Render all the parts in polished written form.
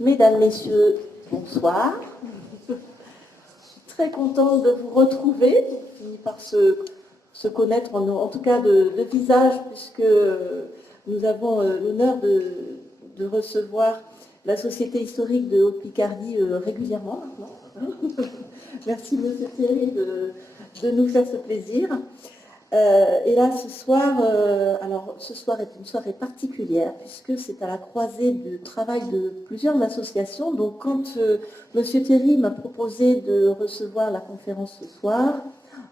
Mesdames, Messieurs, bonsoir. Je suis très contente de vous retrouver. On finit par se connaître, en tout cas de visage, puisque nous avons l'honneur de recevoir la Société historique de Haute-Picardie régulièrement maintenant. Merci, Monsieur Thierry, de nous faire ce plaisir. Et là, ce soir est une soirée particulière puisque c'est à la croisée du travail de plusieurs associations. Donc, quand Monsieur Thierry m'a proposé de recevoir la conférence ce soir,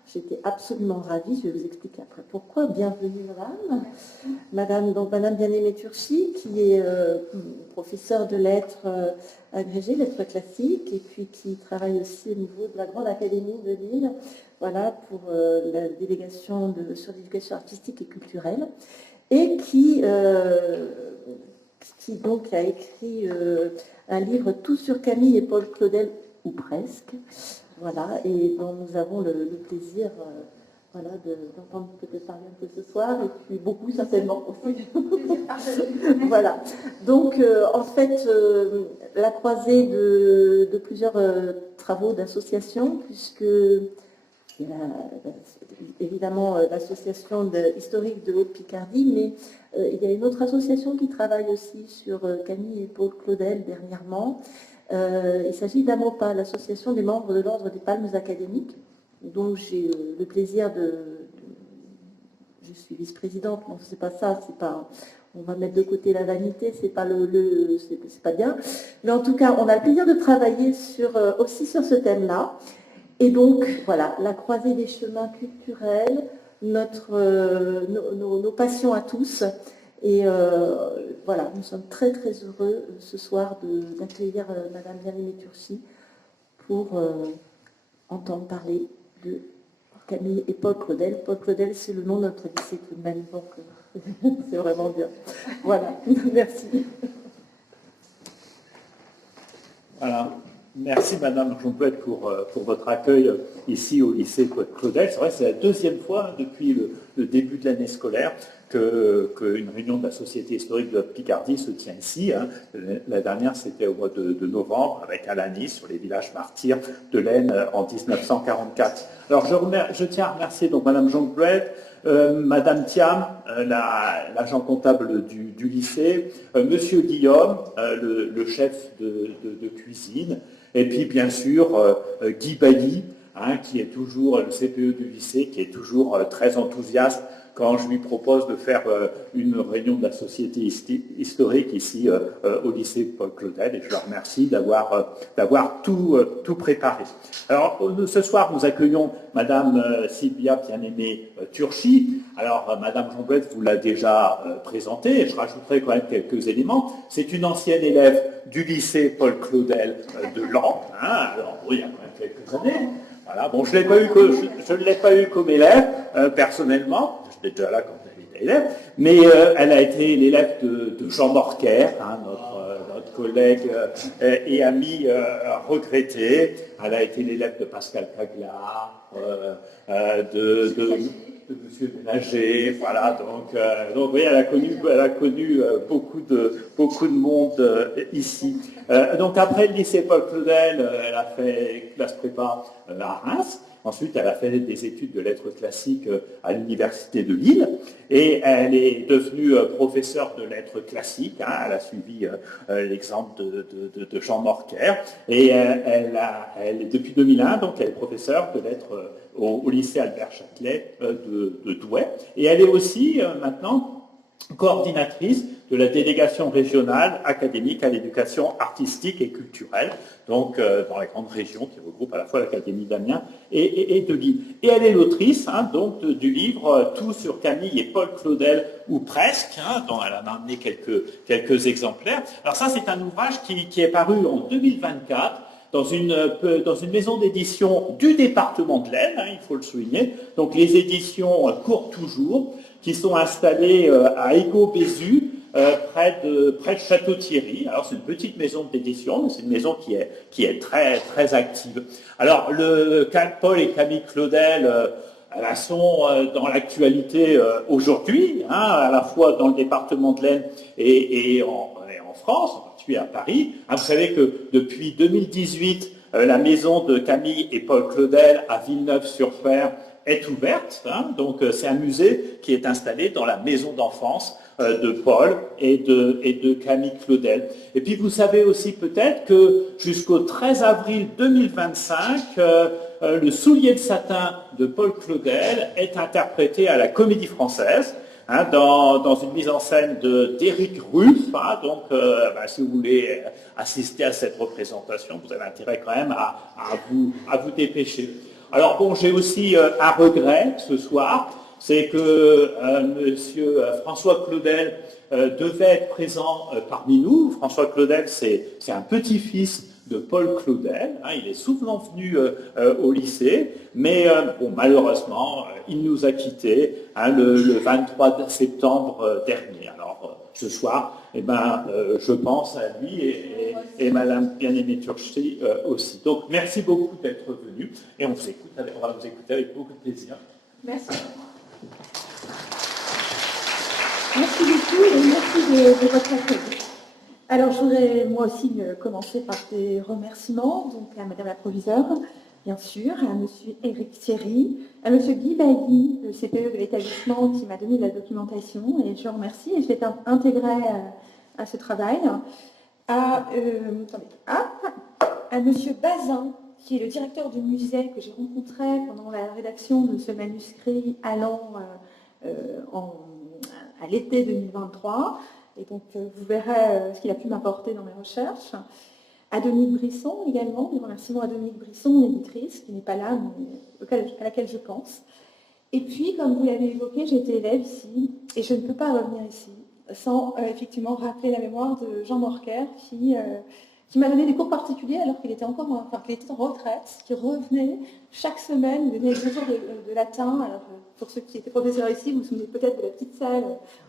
j'étais absolument ravie. Je vais vous expliquer après pourquoi. Bienvenue, Madame. Madame Bien-Aimée Turchi, qui est professeure de lettres agrégées, lettres classiques, et puis qui travaille aussi au niveau de la Grande Académie de Lille. Voilà, pour la délégation sur l'éducation artistique et culturelle, et qui donc a écrit un livre tout sur Camille et Paul Claudel, ou presque, voilà, et dont nous avons le plaisir d'entendre peut-être parler un peu ce soir, et puis beaucoup certainement aussi. Voilà, donc en fait, la croisée de plusieurs travaux d'associations, puisque il y a évidemment l'association historique de Haute-Picardie, mais il y a une autre association qui travaille aussi sur Camille et Paul Claudel dernièrement. Il s'agit d'AMOPA, l'association des membres de l'Ordre des Palmes académiques, dont j'ai le plaisir je suis vice-présidente, mais c'est pas ça, c'est pas... On va mettre de côté la vanité, c'est pas c'est pas bien. Mais en tout cas, on a le plaisir de travailler aussi sur ce thème-là. Et donc, voilà, la croisée des chemins culturels, nos passions à tous. Et voilà, nous sommes très très heureux ce soir d'accueillir Madame Bien-Aimée Turchi pour entendre parler de Camille et Paul Claudel. Paul Claudel, c'est le nom de notre lycée tout de même, donc c'est vraiment bien. Voilà, merci. Voilà. Merci Madame Jompouet pour votre accueil ici au lycée Paul Claudel. C'est vrai que c'est la deuxième fois depuis le début de l'année scolaire qu'une réunion de la Société historique de Picardie se tient ici. La dernière, c'était au mois de novembre avec Alanis sur les villages martyrs de l'Aisne en 1944. Alors je tiens à remercier donc Madame Jompouet, Madame Thiam, l'agent comptable du lycée, Monsieur Guillaume, le chef de cuisine, et puis bien sûr Guy Bailly, qui est toujours le CPE du lycée, qui est toujours très enthousiaste quand je lui propose de faire une réunion de la Société historique ici au lycée Paul Claudel, et je le remercie d'avoir tout préparé. Alors ce soir, nous accueillons Madame Sylvia Bien-Aimée Turchi. Alors Madame Jompouet vous l'a déjà présentée, et je rajouterai quand même quelques éléments. C'est une ancienne élève du lycée Paul Claudel de Laon, alors oui, il y a quand même quelques années. Voilà, bon, je ne l'ai pas eu comme élève, personnellement, j'étais déjà là quand elle était élève, mais elle a été l'élève de Jean Morquer, notre collègue et ami regretté. Elle a été l'élève de Pascal Caglar, de Monsieur Ménager, voilà, donc oui, elle a connu beaucoup de monde ici. Donc après le lycée Paul Claudel, elle a fait classe prépa à Reims. Ensuite, elle a fait des études de lettres classiques à l'université de Lille, et elle est devenue professeure de lettres classiques. Elle a suivi l'exemple de Jean Morquer, et depuis 2001, donc elle est professeure de lettres au lycée Albert Châtelet de Douai, et elle est aussi maintenant coordinatrice de la délégation régionale académique à l'éducation artistique et culturelle, donc dans la grande région qui regroupe à la fois l'Académie d'Amiens et de Lille. Et elle est l'autrice du livre Tout sur Camille et Paul Claudel, ou presque, dont elle a amené quelques exemplaires. Alors ça, c'est un ouvrage qui est paru en 2024, dans une maison d'édition du département de l'Aisne, il faut le souligner, donc les éditions Court Toujours, qui sont installées à Égaux-Bézu, près de Château-Thierry. Alors c'est une petite maison d'édition, mais c'est une maison qui est très très active. Alors Paul et Camille Claudel sont dans l'actualité aujourd'hui, à la fois dans le département de l'Aisne et en en France, en particulier à Paris. Vous savez que depuis 2018, la maison de Camille et Paul Claudel à Villeneuve-sur-Père est ouverte. Donc c'est un musée qui est installé dans la maison d'enfance de Paul et de Camille Claudel. Et puis vous savez aussi peut-être que jusqu'au 13 avril 2025, le soulier de satin de Paul Claudel est interprété à la Comédie Française. Dans une mise en scène d'Éric Ruff. Donc, si vous voulez assister à cette représentation, vous avez intérêt quand même à vous dépêcher. Alors bon, j'ai aussi un regret ce soir, c'est que Monsieur François Claudel devait être présent parmi nous. François Claudel, c'est un petit-fils de Paul Claudel. Il est souvent venu au lycée, mais bon, malheureusement, il nous a quittés le 23 septembre dernier. Alors, ce soir, je pense à lui et Madame bien-aimée Turchi aussi. Donc, merci beaucoup d'être venu et on va vous écouter avec beaucoup de plaisir. Merci. Merci beaucoup et merci de votre accueil. Alors, je voudrais moi aussi commencer par des remerciements, donc à Madame la Proviseure, bien sûr, à Monsieur Éric Thierry, à Monsieur Guy Bailly, le CPE de l'établissement, qui m'a donné de la documentation, et je remercie, et je vais intégrer à ce travail, à Monsieur Bazin, qui est le directeur du musée que j'ai rencontré pendant la rédaction de ce manuscrit allant à l'été 2023. Et donc, vous verrez ce qu'il a pu m'apporter dans mes recherches. À Dominique Brisson également, des remerciements à Dominique Brisson, l'éditrice, qui n'est pas là, mais à laquelle je pense. Et puis, comme vous l'avez évoqué, j'ai été élève ici, et je ne peux pas revenir ici sans effectivement rappeler la mémoire de Jean Morker, qui m'a donné des cours particuliers alors qu'il était en retraite, qui revenait chaque semaine, donnait des cours de latin. Alors, pour ceux qui étaient professeurs ici, vous vous souvenez peut-être de la petite salle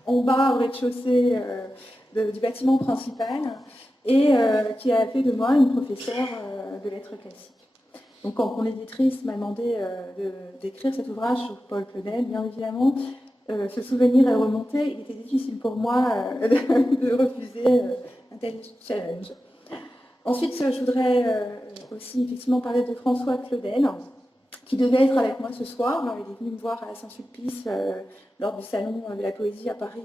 en bas au rez-de-chaussée du bâtiment principal, et qui a fait de moi une professeure de lettres classiques. Donc quand mon éditrice m'a demandé d'écrire cet ouvrage sur Paul Claudel, bien évidemment, ce souvenir est remonté. Il était difficile pour moi de refuser un tel challenge. Ensuite, je voudrais aussi effectivement parler de François Claudel, qui devait être avec moi ce soir. Il est venu me voir à Saint-Sulpice lors du Salon de la Poésie à Paris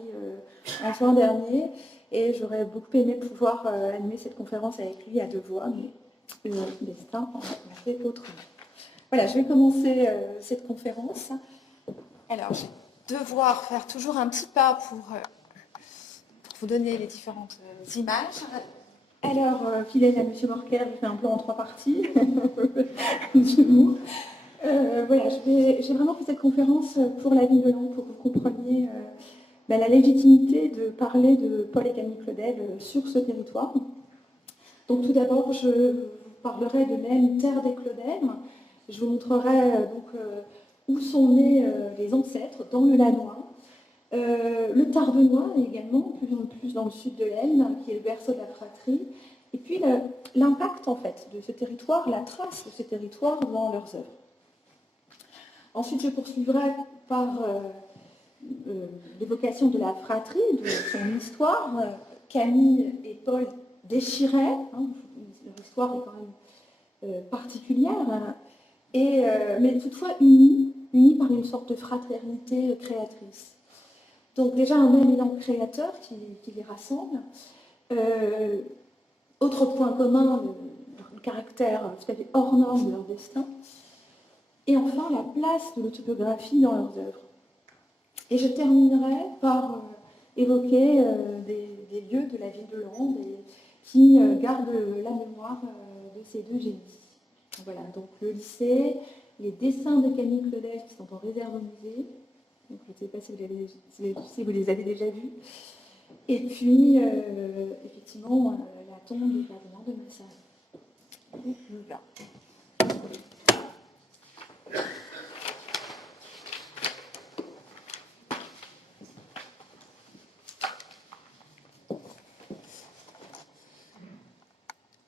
en juin dernier. Et j'aurais beaucoup aimé pouvoir animer cette conférence avec lui à deux voix, mais le destin en a fait autrement. Voilà, je vais commencer cette conférence. Alors, je vais devoir faire toujours un petit pas pour vous donner les différentes images. Alors, fidèle à M. Morker, il fait un plan en 3 parties. Voilà, j'ai vraiment fait cette conférence pour la ville de Lens, pour que vous compreniez la légitimité de parler de Paul et Camille Claudel sur ce territoire. Donc tout d'abord, je vous parlerai de même terre des Claudel. Je vous montrerai où sont nés les ancêtres dans le Lannoy. Le Tardenois également, plus dans le sud de l'Aisne, qui est le berceau de la fratrie. Et puis l'impact en fait de ce territoire, la trace de ce territoire dans leurs œuvres. Ensuite, je poursuivrai par l'évocation de la fratrie, de son histoire. Camille et Paul déchiraient, leur histoire est quand même particulière, mais toutefois unis par une sorte de fraternité créatrice. Donc déjà un même élan créateur qui les rassemble. Autre point commun, le caractère tout à fait hors norme de leur destin. Et enfin, la place de l'autobiographie dans leurs œuvres. Et je terminerai par évoquer des lieux de la ville de Lens qui gardent la mémoire de ces deux génies. Voilà, donc le lycée, les dessins de Camille Claudel qui sont en réserve au musée. Donc, je ne sais pas si vous les avez déjà vus. Et puis, effectivement, la tombe du Ferdinand de Massat. Voilà.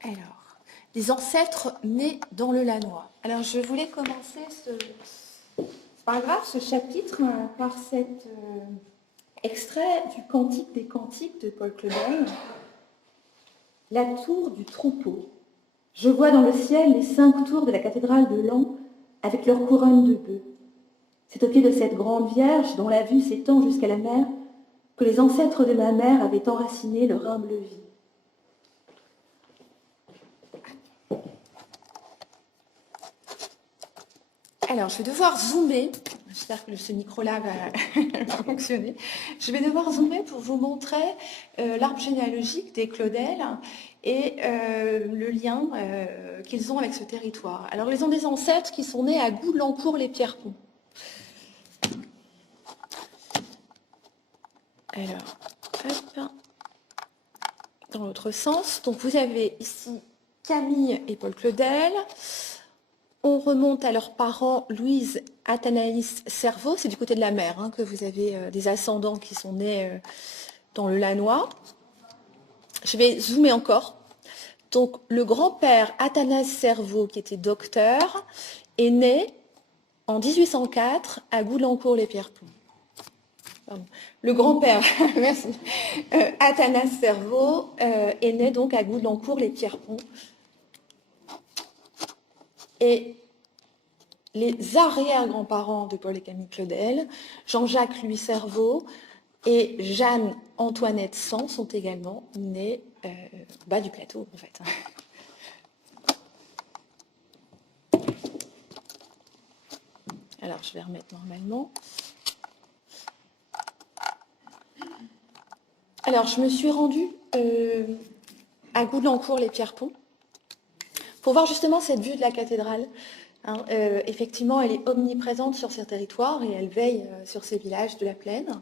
Alors, les ancêtres nés dans le Lannoy. Alors, je voulais commencer ce paragraphe, ce chapitre, par cet extrait du Cantique des Cantiques de Paul Claudel, la tour du troupeau. Je vois dans le ciel les 5 tours de la cathédrale de Laon avec leurs couronnes de bœufs. C'est au pied de cette grande vierge, dont la vue s'étend jusqu'à la mer, que les ancêtres de ma mère avaient enraciné leur humble vie. Alors, je vais devoir zoomer. J'espère que ce micro-là va fonctionner. Je vais devoir zoomer pour vous montrer l'arbre généalogique des Claudel et le lien qu'ils ont avec ce territoire. Alors, ils ont des ancêtres qui sont nés à Goulencourt-les-Pierrepont. Alors, hop, dans l'autre sens. Donc, vous avez ici Camille et Paul Claudel. On remonte à leurs parents, Louise Athénaïs Cerveau, c'est du côté de la mer que vous avez des ascendants qui sont nés dans le Lannoy. Je vais zoomer encore. Donc le grand-père Athanase Cerveau, qui était docteur, est né en 1804 à Goulencourt-les-Pierrepont. Le grand-père, merci, Athanase Cerveau est né donc à Goulencourt-les-Pierrepont. Et les arrière-grands-parents de Paul et Camille Claudel, Jean-Jacques Louis Cerveau et Jeanne-Antoinette Sand sont également nés bas du plateau, en fait. Alors, je vais remettre normalement. Alors, je me suis rendue à Goulencourt-les-Pierrepont pour voir justement cette vue de la cathédrale. Effectivement, elle est omniprésente sur ces territoires et elle veille sur ces villages de la plaine.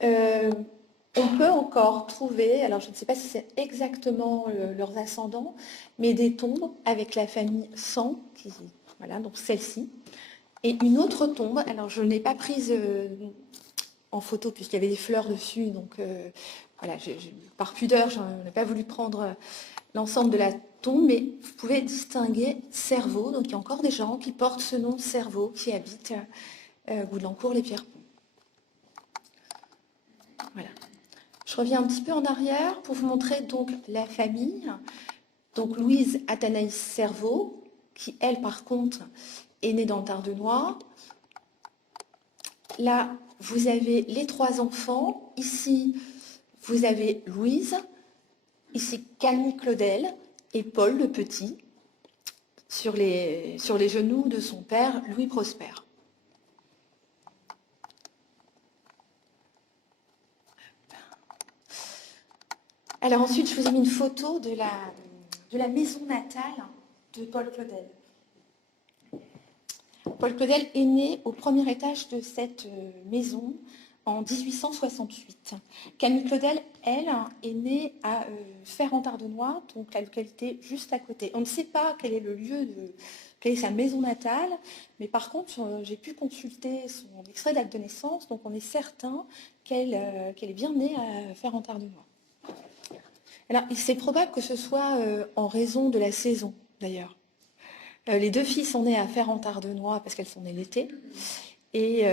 On peut encore trouver, alors je ne sais pas si c'est exactement leurs ascendants, mais des tombes avec la famille Sand, voilà, donc celle-ci, et une autre tombe. Alors je ne l'ai pas prise en photo puisqu'il y avait des fleurs dessus, donc voilà, par pudeur, je n'ai pas voulu prendre l'ensemble de la tombe, mais vous pouvez distinguer Cerveau, donc il y a encore des gens qui portent ce nom Cerveau, qui habitent Goulencourt-les-Pierrepont. Voilà. Je reviens un petit peu en arrière pour vous montrer donc la famille. Donc Louise Athénaïs Cerveau, qui elle par contre est née dans le Tardenois. Là, vous avez les 3 enfants. Ici, vous avez Louise. Ici, Camille Claudel et Paul le petit sur les genoux de son père, Louis Prosper. Alors ensuite, je vous ai mis une photo de la maison natale de Paul Claudel. Paul Claudel est né au premier étage de cette maison en 1868. Camille Claudel, elle, est née à Fère-en-Tardenois, donc la localité juste à côté. On ne sait pas quel est le lieu, quelle est sa maison natale, mais par contre, j'ai pu consulter son extrait d'acte de naissance, donc on est certain qu'elle est bien née à Fère-en-Tardenois. Alors, c'est probable que ce soit en raison de la saison, d'ailleurs. Les 2 filles sont nées à Fère-en-Tardenois parce qu'elles sont nées l'été. Et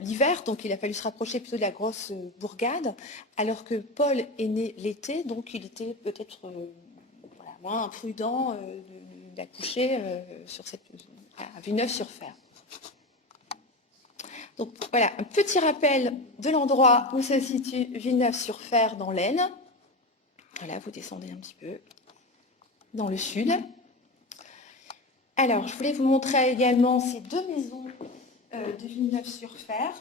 l'hiver, donc il a fallu se rapprocher plutôt de la grosse bourgade, alors que Paul est né l'été, donc il était peut-être moins imprudent d'accoucher à Villeneuve-sur-Fer. Donc voilà, un petit rappel de l'endroit où se situe Villeneuve-sur-Fer dans l'Aisne. Voilà, vous descendez un petit peu dans le sud. Alors, je voulais vous montrer également ces 2 maisons de Villeneuve-sur-Fer.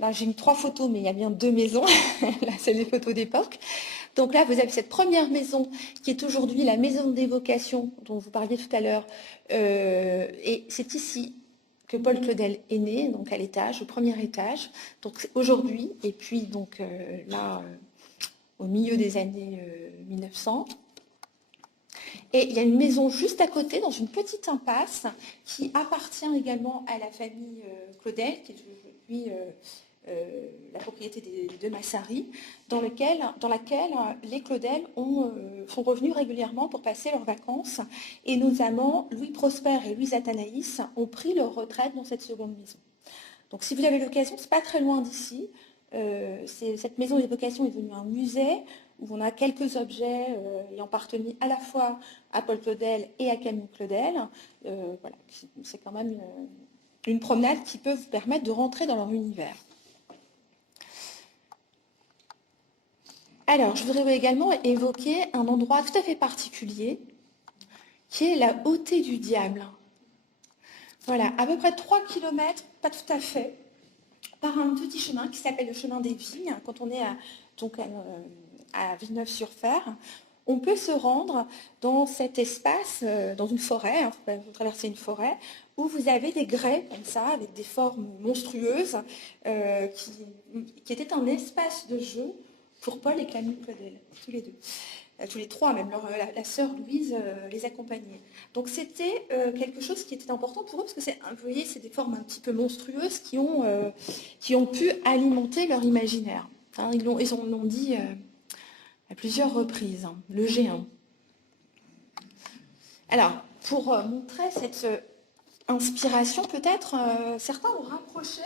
Là, j'ai mis 3 photos, mais il y a bien 2 maisons. Là, c'est des photos d'époque. Donc là, vous avez cette première maison qui est aujourd'hui la maison d'évocation dont vous parliez tout à l'heure. Et c'est ici que Paul Claudel est né, donc à l'étage, au premier étage. Donc aujourd'hui, et puis donc là, au milieu des années 1900. Et il y a une maison juste à côté, dans une petite impasse, qui appartient également à la famille Claudel, qui est aujourd'hui la propriété de Massary, dans laquelle les Claudel sont revenus régulièrement pour passer leurs vacances. Et nos amants, Louis Prosper et Louise Athénaïs, ont pris leur retraite dans cette seconde maison. Donc si vous avez l'occasion, ce n'est pas très loin d'ici, Cette maison d'évocation est devenue un musée où on a quelques objets ayant appartenu à la fois à Paul Claudel et à Camille Claudel. Voilà, c'est quand même une promenade qui peut vous permettre de rentrer dans leur univers. Alors, je voudrais également évoquer un endroit tout à fait particulier, qui est la Hauteur du Diable. Voilà, à peu près 3 km, pas tout à fait, par un petit chemin qui s'appelle le chemin des Vignes. Quand on est à Villeneuve-sur-Fer, on peut se rendre dans cet espace, dans une forêt, vous traversez une forêt, où vous avez des grès comme ça, avec des formes monstrueuses, qui étaient un espace de jeu pour Paul et Camille Claudel, tous les deux. Tous les trois, même la sœur Louise les accompagnait. Donc c'était quelque chose qui était important pour eux, parce que vous voyez, c'est des formes un petit peu monstrueuses qui ont pu alimenter leur imaginaire. Hein, ils l'ont dit à plusieurs reprises, hein, le géant. Alors, pour montrer cette inspiration, peut-être, certains ont rapproché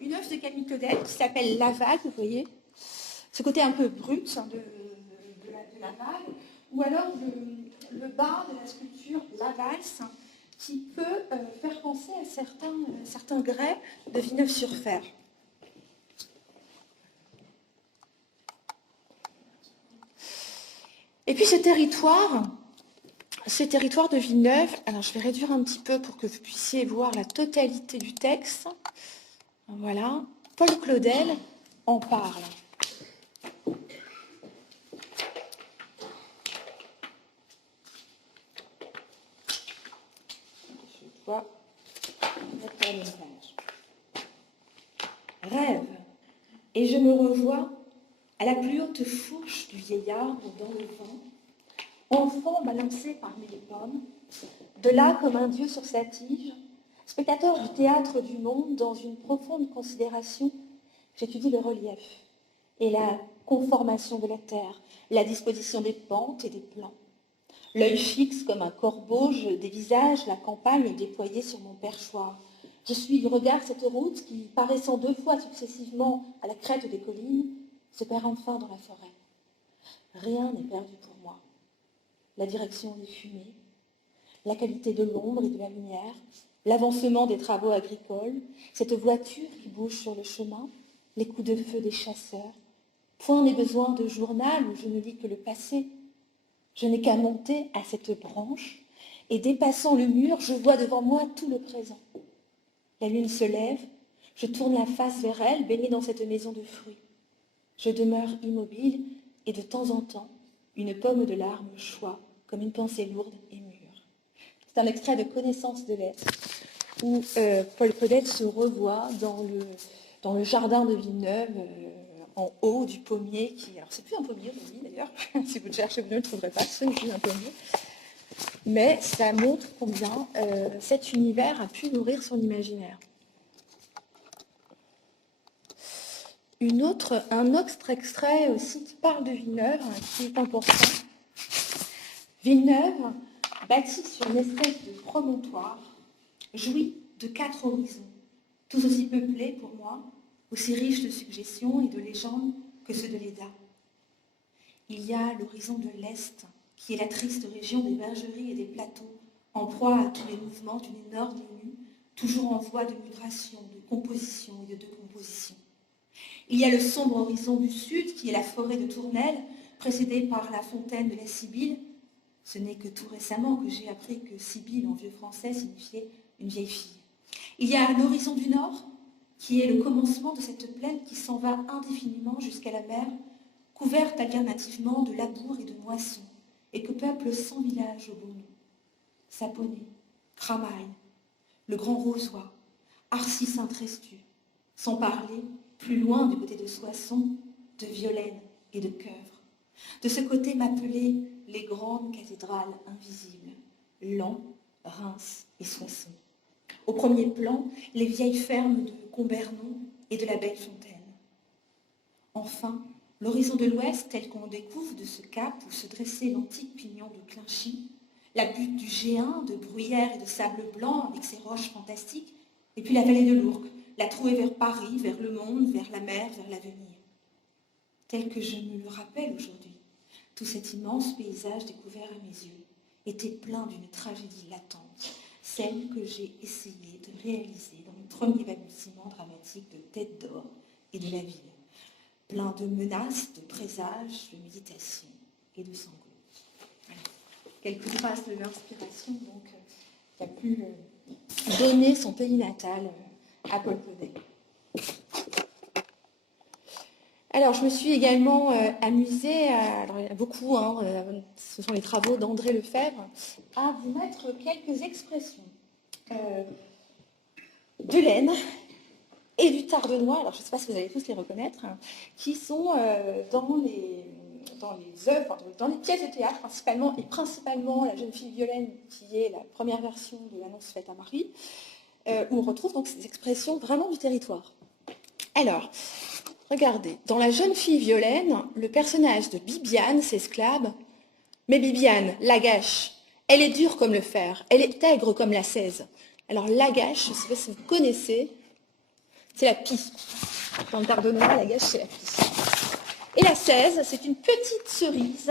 une œuvre de Camille Claudel qui s'appelle La Vague, vous voyez, ce côté un peu brut hein, de la vague, ou alors le bas de la sculpture La Valse, qui peut faire penser à certains grès de Villeneuve-sur-Fer. Et puis ce territoire de Villeneuve, alors je vais réduire un petit peu pour que vous puissiez voir la totalité du texte. Voilà, Paul Claudel en parle. Rêve, et je me revois à la plus haute fourche du vieil arbre dans le vent, enfant balancé parmi les pommes, de là comme un dieu sur sa tige, spectateur du théâtre du monde dans une profonde considération, j'étudie le relief et la conformation de la terre, la disposition des pentes et des plans. L'œil fixe comme un corbeau, je dévisage la campagne déployée sur mon perchoir. Je suis du regard cette route qui, paraissant 2 fois successivement à la crête des collines, se perd enfin dans la forêt. Rien n'est perdu pour moi. La direction des fumées, la qualité de l'ombre et de la lumière, l'avancement des travaux agricoles, cette voiture qui bouge sur le chemin, les coups de feu des chasseurs. Point n'est besoin de journal où je ne lis que le passé. Je n'ai qu'à monter à cette branche et dépassant le mur, je vois devant moi tout le présent. La lune se lève, je tourne la face vers elle, baignée dans cette maison de fruits. Je demeure immobile et de temps en temps, une pomme de larmes choit comme une pensée lourde et mûre. C'est un extrait de Connaissance de l'être où Paul Claudel se revoit dans le jardin de Villeneuve, en haut du pommier qui... Alors, c'est plus un pommier aujourd'hui, d'ailleurs. Si vous le cherchez, vous ne le trouverez pas. Ce n'est plus un pommier. Mais ça montre combien cet univers a pu nourrir son imaginaire. Un autre extrait aussi qui parle de Villeneuve, qui est important. Villeneuve, bâti sur une espèce de promontoire, jouit de 4 horizons, tous aussi peuplés pour moi, aussi riches de suggestions et de légendes que ceux de l'Eda. Il y a l'horizon de l'Est, qui est la triste région des bergeries et des plateaux, en proie à tous les mouvements d'une énorme nue, toujours en voie de migration, de composition et de décomposition. Il y a le sombre horizon du Sud, qui est la forêt de Tournelle, précédée par la fontaine de la Sibylle. Ce n'est que tout récemment que j'ai appris que Sibylle, en vieux français, signifiait une vieille fille. Il y a l'horizon du Nord, qui est le commencement de cette plaine qui s'en va indéfiniment jusqu'à la mer, couverte alternativement de labours et de moissons, et que peuplent 100 villages au beau nom. Saponnet, Cramail, le Grand Rosoy, Arcis-Saint-Trestu, sans parler, plus loin du côté de Soissons, de Violaine et de Coeuvres. De ce côté m'appelaient les grandes cathédrales invisibles, Laon, Reims et Soissons. Au premier plan, les vieilles fermes de Combernon et de la Belle Fontaine. Enfin, l'horizon de l'Ouest, tel qu'on découvre de ce cap où se dressait l'antique pignon de Clinchy, la butte du Géant, de bruyères et de sable blanc avec ses roches fantastiques, et puis la vallée de l'Ourcq, la trouée vers Paris, vers le monde, vers la mer, vers l'avenir. tel que je me le rappelle aujourd'hui. Tout cet immense paysage découvert à mes yeux était plein d'une tragédie latente, celle que j'ai essayé de réaliser dans le premier balbutiement dramatique de Tête d'Or et de la ville, plein de menaces, de présages, de méditation et de sanglots. Voilà. Quelques traces de l'inspiration donc qui a pu donner son pays natal à Paul Claudel. Alors, je me suis également amusée, alors il y en a beaucoup, ce sont les travaux d'André Lefebvre, à vous mettre quelques expressions de l'Aisne et du Tardenois, alors je ne sais pas si vous allez tous les reconnaître, qui sont dans les œuvres, dans les pièces de théâtre principalement, et principalement La jeune fille violaine, qui est la première version de l'annonce faite à Marie, où on retrouve donc ces expressions vraiment du territoire. Alors, regardez, dans La jeune fille violaine, le personnage de Bibiane s'exclame « Mais Bibiane, Lagache, elle est dure comme le fer, elle est aigre comme la 16. » Alors Lagache, je ne sais pas si vous connaissez, c'est la pie. Dans le Tardenois, Lagache, c'est la pie. Et la 16, c'est une petite cerise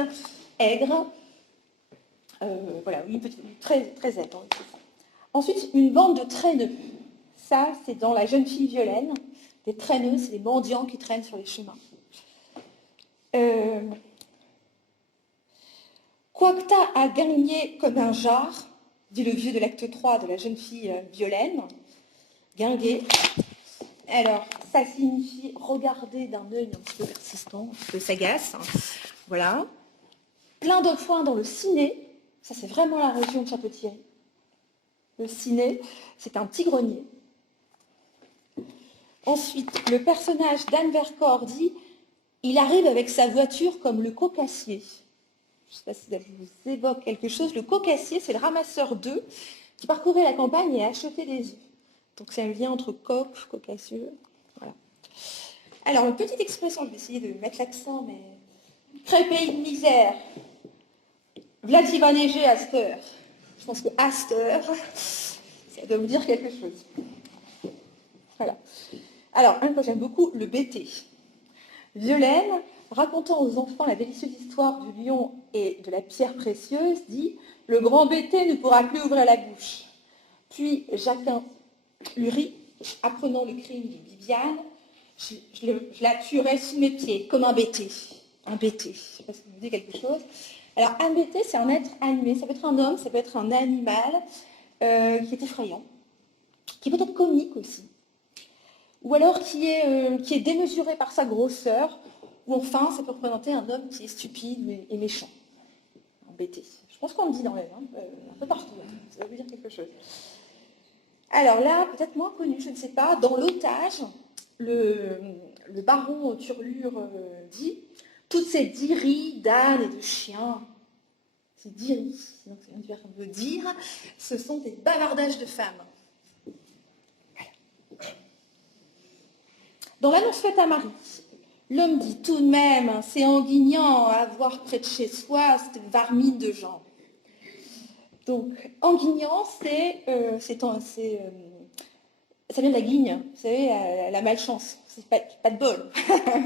aigre, voilà, une petite, très, très aigre. Ensuite, une bande de traîneux. Ça, c'est dans La jeune fille violaine. Des traîneux, c'est les mendiants qui traînent sur les chemins. Quoique t'as à gagner comme un jar, dit le vieux de l'acte 3 de La jeune fille violaine, guinguer. Alors, ça signifie regarder d'un œil un petit peu persistant, un petit peu sagace. Voilà. Plein de points dans le ciné. Ça, c'est vraiment la région de Château-Thierry. Le ciné, c'est un petit grenier. Ensuite, le personnage d'Anne Vercors dit « Il arrive avec sa voiture comme le cocassier ». Je ne sais pas si ça vous évoque quelque chose. Le cocassier, c'est le ramasseur d'œufs qui parcourait la campagne et achetait des œufs. Donc c'est un lien entre coq, cocassieux. Voilà. Alors, une petite expression, je vais essayer de mettre l'accent, mais crépéi de misère. V'là qui va neiger à cette heure. Je pense que à cette heure, ça doit vous dire quelque chose. Voilà. Alors, un que j'aime beaucoup, le BT. Violaine, racontant aux enfants la délicieuse histoire du lion et de la pierre précieuse, dit « Le grand BT ne pourra plus ouvrir la bouche ». Puis Jacquin lui rit, apprenant le crime de Bibiane, je la tuerai sous mes pieds, comme un BT. Un BT, je ne sais pas si vous dites quelque chose. Alors, un BT, c'est un être animé. Ça peut être un homme, ça peut être un animal qui est effrayant, qui peut être comique aussi, ou alors qui est démesuré par sa grosseur, ou enfin, ça peut représenter un homme qui est stupide et méchant. Un BT. Je pense qu'on le dit dans l'air, un peu partout, ça va vous dire quelque chose. Alors là, peut-être moins connu, je ne sais pas, dans L'Otage, le baron Turlure dit « Toutes ces diries d'ânes et de chiens, ces diries, donc c'est un verbe de dire, ce sont des bavardages de femmes. » Dans l'annonce faite à Marie, l'homme dit tout de même, c'est anguignant à avoir près de chez soi cette varmine de gens. Donc, anguignant, ça vient de la guigne, vous savez, la malchance. C'est pas de bol,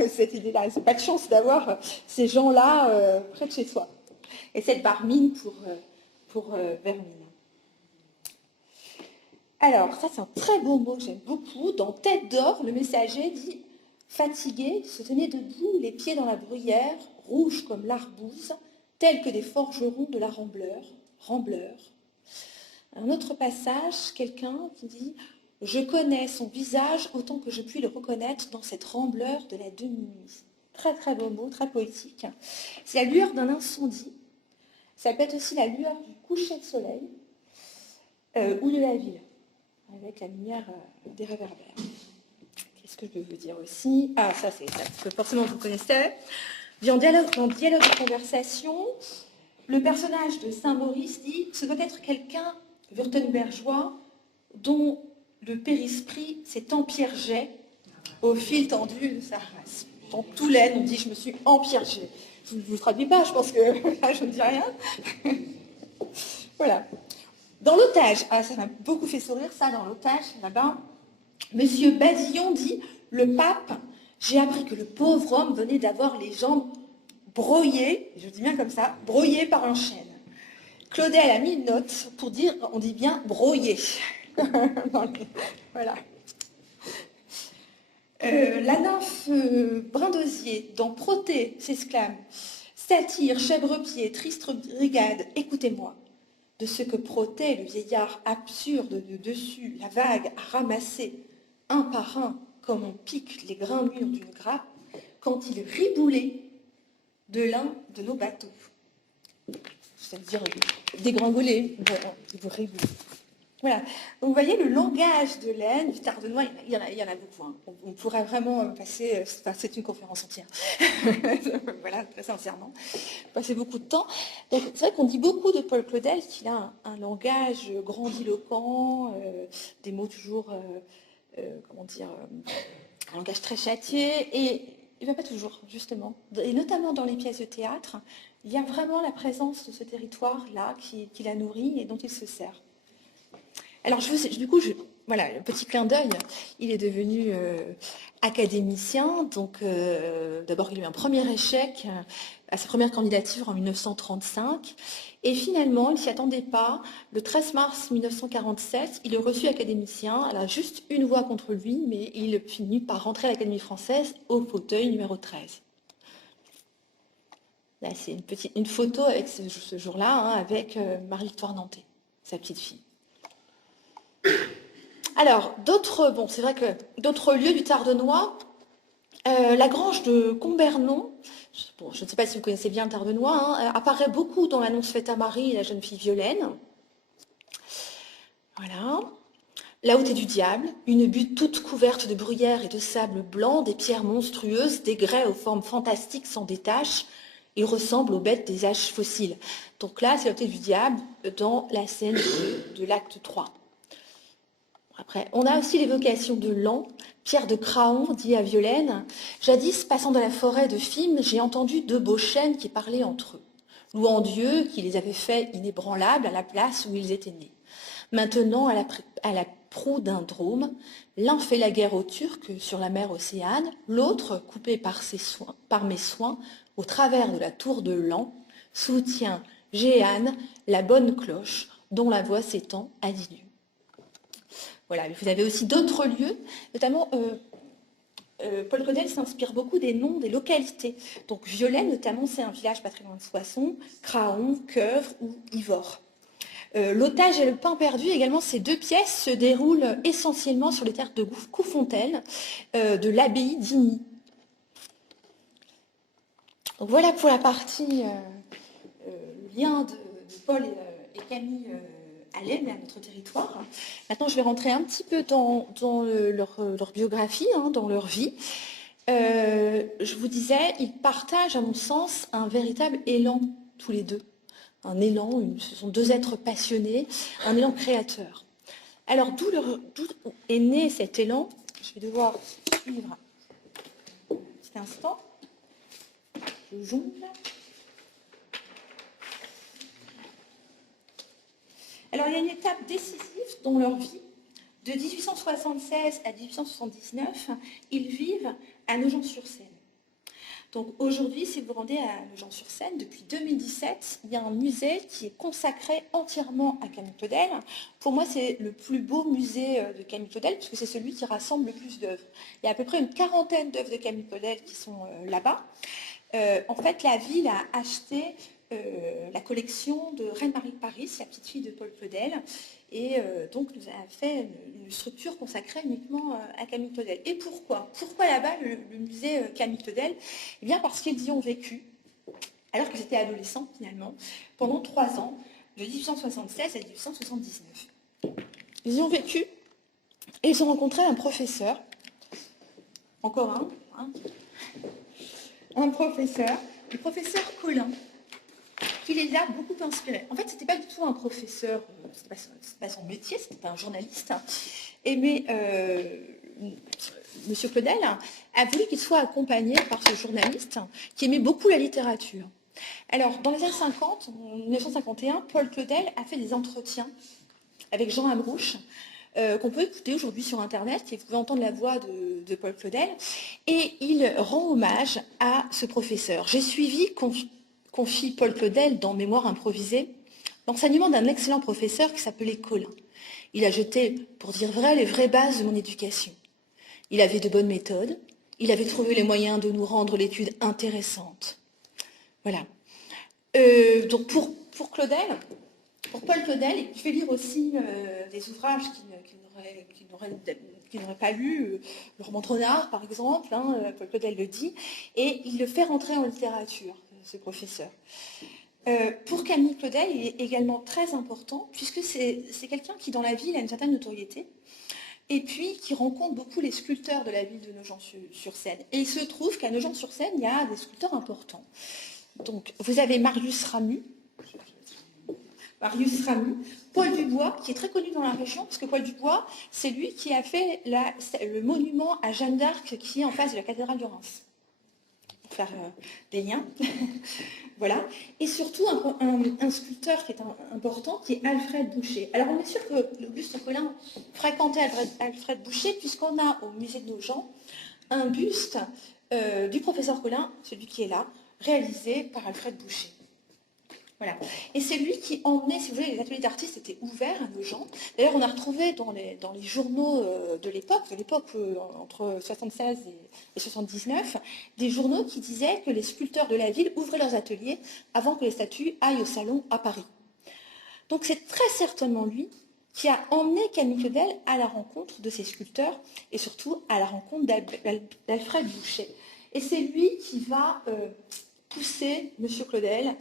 cette idée-là. C'est pas de chance d'avoir ces gens-là près de chez soi. Et cette varmine pour vermine. Alors, ça c'est un très beau mot que j'aime beaucoup. Dans Tête d'Or, le messager dit « Fatigué, il se tenait debout, les pieds dans la bruyère, rouge comme l'arbouse, tels que des forgerons de la Rambleur. » Un autre passage, quelqu'un qui dit « Je connais son visage autant que je puis le reconnaître dans cette Rambleur de la demi-nuit. » Très très beau mot, très poétique. C'est la lueur d'un incendie. Ça peut être aussi la lueur du coucher de soleil ou de la ville, avec la lumière des réverbères. Qu'est-ce que je peux vous dire aussi? Ah, ça, forcément, vous connaissez. Dans dialogue de conversation, le personnage de Saint-Maurice dit « Ce doit être quelqu'un, Württembergeois, dont le périsprit s'est empiergé au fil tendu de sa race. » Dans Toulaine, on dit « Je me suis empiergé ». Je ne vous traduis pas, je pense que là, je ne dis rien. Voilà. Dans L'Otage, ça m'a beaucoup fait sourire, ça, dans L'Otage, là-bas, Monsieur Badillon dit « Le pape j'ai appris que le pauvre homme venait d'avoir les jambes broyées, je dis bien comme ça, broyées par un chêne. Claudel a mis une note pour dire, on dit bien broyé. Voilà. La nymphe brin d'osier, dans Protée, s'exclame: Satire, chèvre-pied, triste brigade, écoutez-moi. De ce que Protée, le vieillard absurde de dessus, la vague, a ramassé, un par un, comme on pique les grains mûrs d'une grappe, quand il riboulait de l'un de nos bateaux. C'est-à-dire dégringoler, ribouler. Voilà. Donc vous voyez le langage de l'aine, du Tardenois, il y en a beaucoup. Hein. On pourrait vraiment passer, c'est une conférence entière. Voilà, très sincèrement. Passer beaucoup de temps. Donc c'est vrai qu'on dit beaucoup de Paul Claudel qu'il a un langage grandiloquent, des mots toujours, comment dire, un langage très châtié, et il ne va pas toujours, justement. Et notamment dans les pièces de théâtre, il y a vraiment la présence de ce territoire-là qui la nourrit et dont il se sert. Alors, voilà, le petit clin d'œil, il est devenu académicien. Donc, d'abord, il a eu un premier échec à sa première candidature en 1935. Et finalement, il ne s'y attendait pas. Le 13 mars 1947, il est reçu académicien. Elle a juste une voix contre lui, mais il finit par rentrer à l'Académie française au fauteuil numéro 13. Là, c'est une photo avec ce jour-là, hein, avec Marie-Victoire Nantais, sa petite fille. Alors, c'est vrai que d'autres lieux du Tardenois, la grange de Combernon, je ne sais pas si vous connaissez bien le Tardenois, hein, apparaît beaucoup dans l'annonce faite à Marie et la jeune fille Violaine. Voilà. La Haute du Diable, une butte toute couverte de bruyères et de sable blanc, des pierres monstrueuses, des grès aux formes fantastiques s'en détachent et ressemblent aux bêtes des âges fossiles. Donc là, c'est la Haute du Diable dans la scène de l'acte 3. Après, on a aussi l'évocation de Lan, Pierre de Craon, dit à Violaine: Jadis, passant dans la forêt de Fime, j'ai entendu deux beaux chênes qui parlaient entre eux, louant Dieu qui les avait faits inébranlables à la place où ils étaient nés. Maintenant, à la proue d'un drôme, l'un fait la guerre aux Turcs sur la mer Océane, l'autre, coupé par mes soins, au travers de la tour de Lan, soutient Géane, la bonne cloche, dont la voix s'étend à 10 lieues. Voilà, mais vous avez aussi d'autres lieux, notamment Paul Claudel s'inspire beaucoup des noms des localités. Donc Violaine, notamment, c'est un village pas très loin de Soissons, Craon, Queuvre ou Ivors. L'otage et le pain perdu, également, ces deux pièces se déroulent essentiellement sur les terres de Coufontaine, de l'abbaye d'Igny. Donc voilà pour la partie lien de Paul et Camille à l'Aisne, à notre territoire. Maintenant, je vais rentrer un petit peu dans leur biographie, hein, dans leur vie. Je vous disais, ils partagent, à mon sens, un véritable élan, tous les deux. Un élan, ce sont deux êtres passionnés, un élan créateur. Alors, d'où est né cet élan? Je vais devoir suivre un petit instant. Je jongle. Alors, il y a une étape décisive dans leur vie. De 1876 à 1879, ils vivent à Nogent-sur-Seine. Donc aujourd'hui, si vous vous rendez à Nogent-sur-Seine, depuis 2017, il y a un musée qui est consacré entièrement à Camille Claudel. Pour moi, c'est le plus beau musée de Camille Claudel, puisque c'est celui qui rassemble le plus d'œuvres. Il y a à peu près une quarantaine d'œuvres de Camille Claudel qui sont là-bas. En fait, la ville a acheté la collection de Reine-Marie de Paris, la petite fille de Paul Claudel, et donc nous a fait une structure consacrée uniquement à Camille Claudel. Et pourquoi là-bas le musée Camille Claudel? Eh bien parce qu'ils y ont vécu, alors qu'ils étaient adolescents finalement, pendant 3 ans, de 1876 à 1879. Ils y ont vécu et ils ont rencontré un professeur, encore un professeur, le professeur Colin, qui les a beaucoup inspirés. En fait, ce n'était pas du tout un professeur, ce n'est pas son métier, ce n'était pas un journaliste. Mais M. Claudel a voulu qu'il soit accompagné par ce journaliste qui aimait beaucoup la littérature. Alors, dans les années 50, en 1951, Paul Claudel a fait des entretiens avec Jean Amrouche qu'on peut écouter aujourd'hui sur Internet, et vous pouvez entendre la voix de Paul Claudel, et il rend hommage à ce professeur. J'ai suivi, confie Paul Claudel dans Mémoire improvisée, l'enseignement d'un excellent professeur qui s'appelait Colin. Il a jeté, pour dire vrai, les vraies bases de mon éducation. Il avait de bonnes méthodes, il avait trouvé les moyens de nous rendre l'étude intéressante. Voilà. Donc pour Claudel, pour Paul Claudel, je vais lire aussi des ouvrages qu'il n'aurait pas lus, le roman Renard par exemple, Paul Claudel le dit, et il le fait rentrer en littérature, ce professeur. Pour Camille Claudel, il est également très important, puisque c'est quelqu'un qui dans la ville a une certaine notoriété, et puis qui rencontre beaucoup les sculpteurs de la ville de Nogent-sur-Seine. Et il se trouve qu'à Nogent-sur-Seine, il y a des sculpteurs importants. Donc, vous avez Marius Ramu, Paul Dubois, qui est très connu dans la région, parce que Paul Dubois, c'est lui qui a fait le monument à Jeanne d'Arc qui est en face de la cathédrale de Reims. Pour faire des liens. Voilà. Et surtout, un sculpteur qui est important, qui est Alfred Boucher. Alors, on est sûr que Auguste Colin fréquentait Alfred Boucher, puisqu'on a au musée de Nogent un buste du professeur Colin, celui qui est là, réalisé par Alfred Boucher. Voilà. Et c'est lui qui emmenait, si vous voulez, les ateliers d'artistes étaient ouverts à Nogent. D'ailleurs, on a retrouvé dans les journaux de l'époque entre 76 et 79, des journaux qui disaient que les sculpteurs de la ville ouvraient leurs ateliers avant que les statues aillent au salon à Paris. Donc c'est très certainement lui qui a emmené Camille Claudel à la rencontre de ces sculpteurs et surtout à la rencontre d'Alfred Boucher. Et c'est lui qui va pousser M. Claudel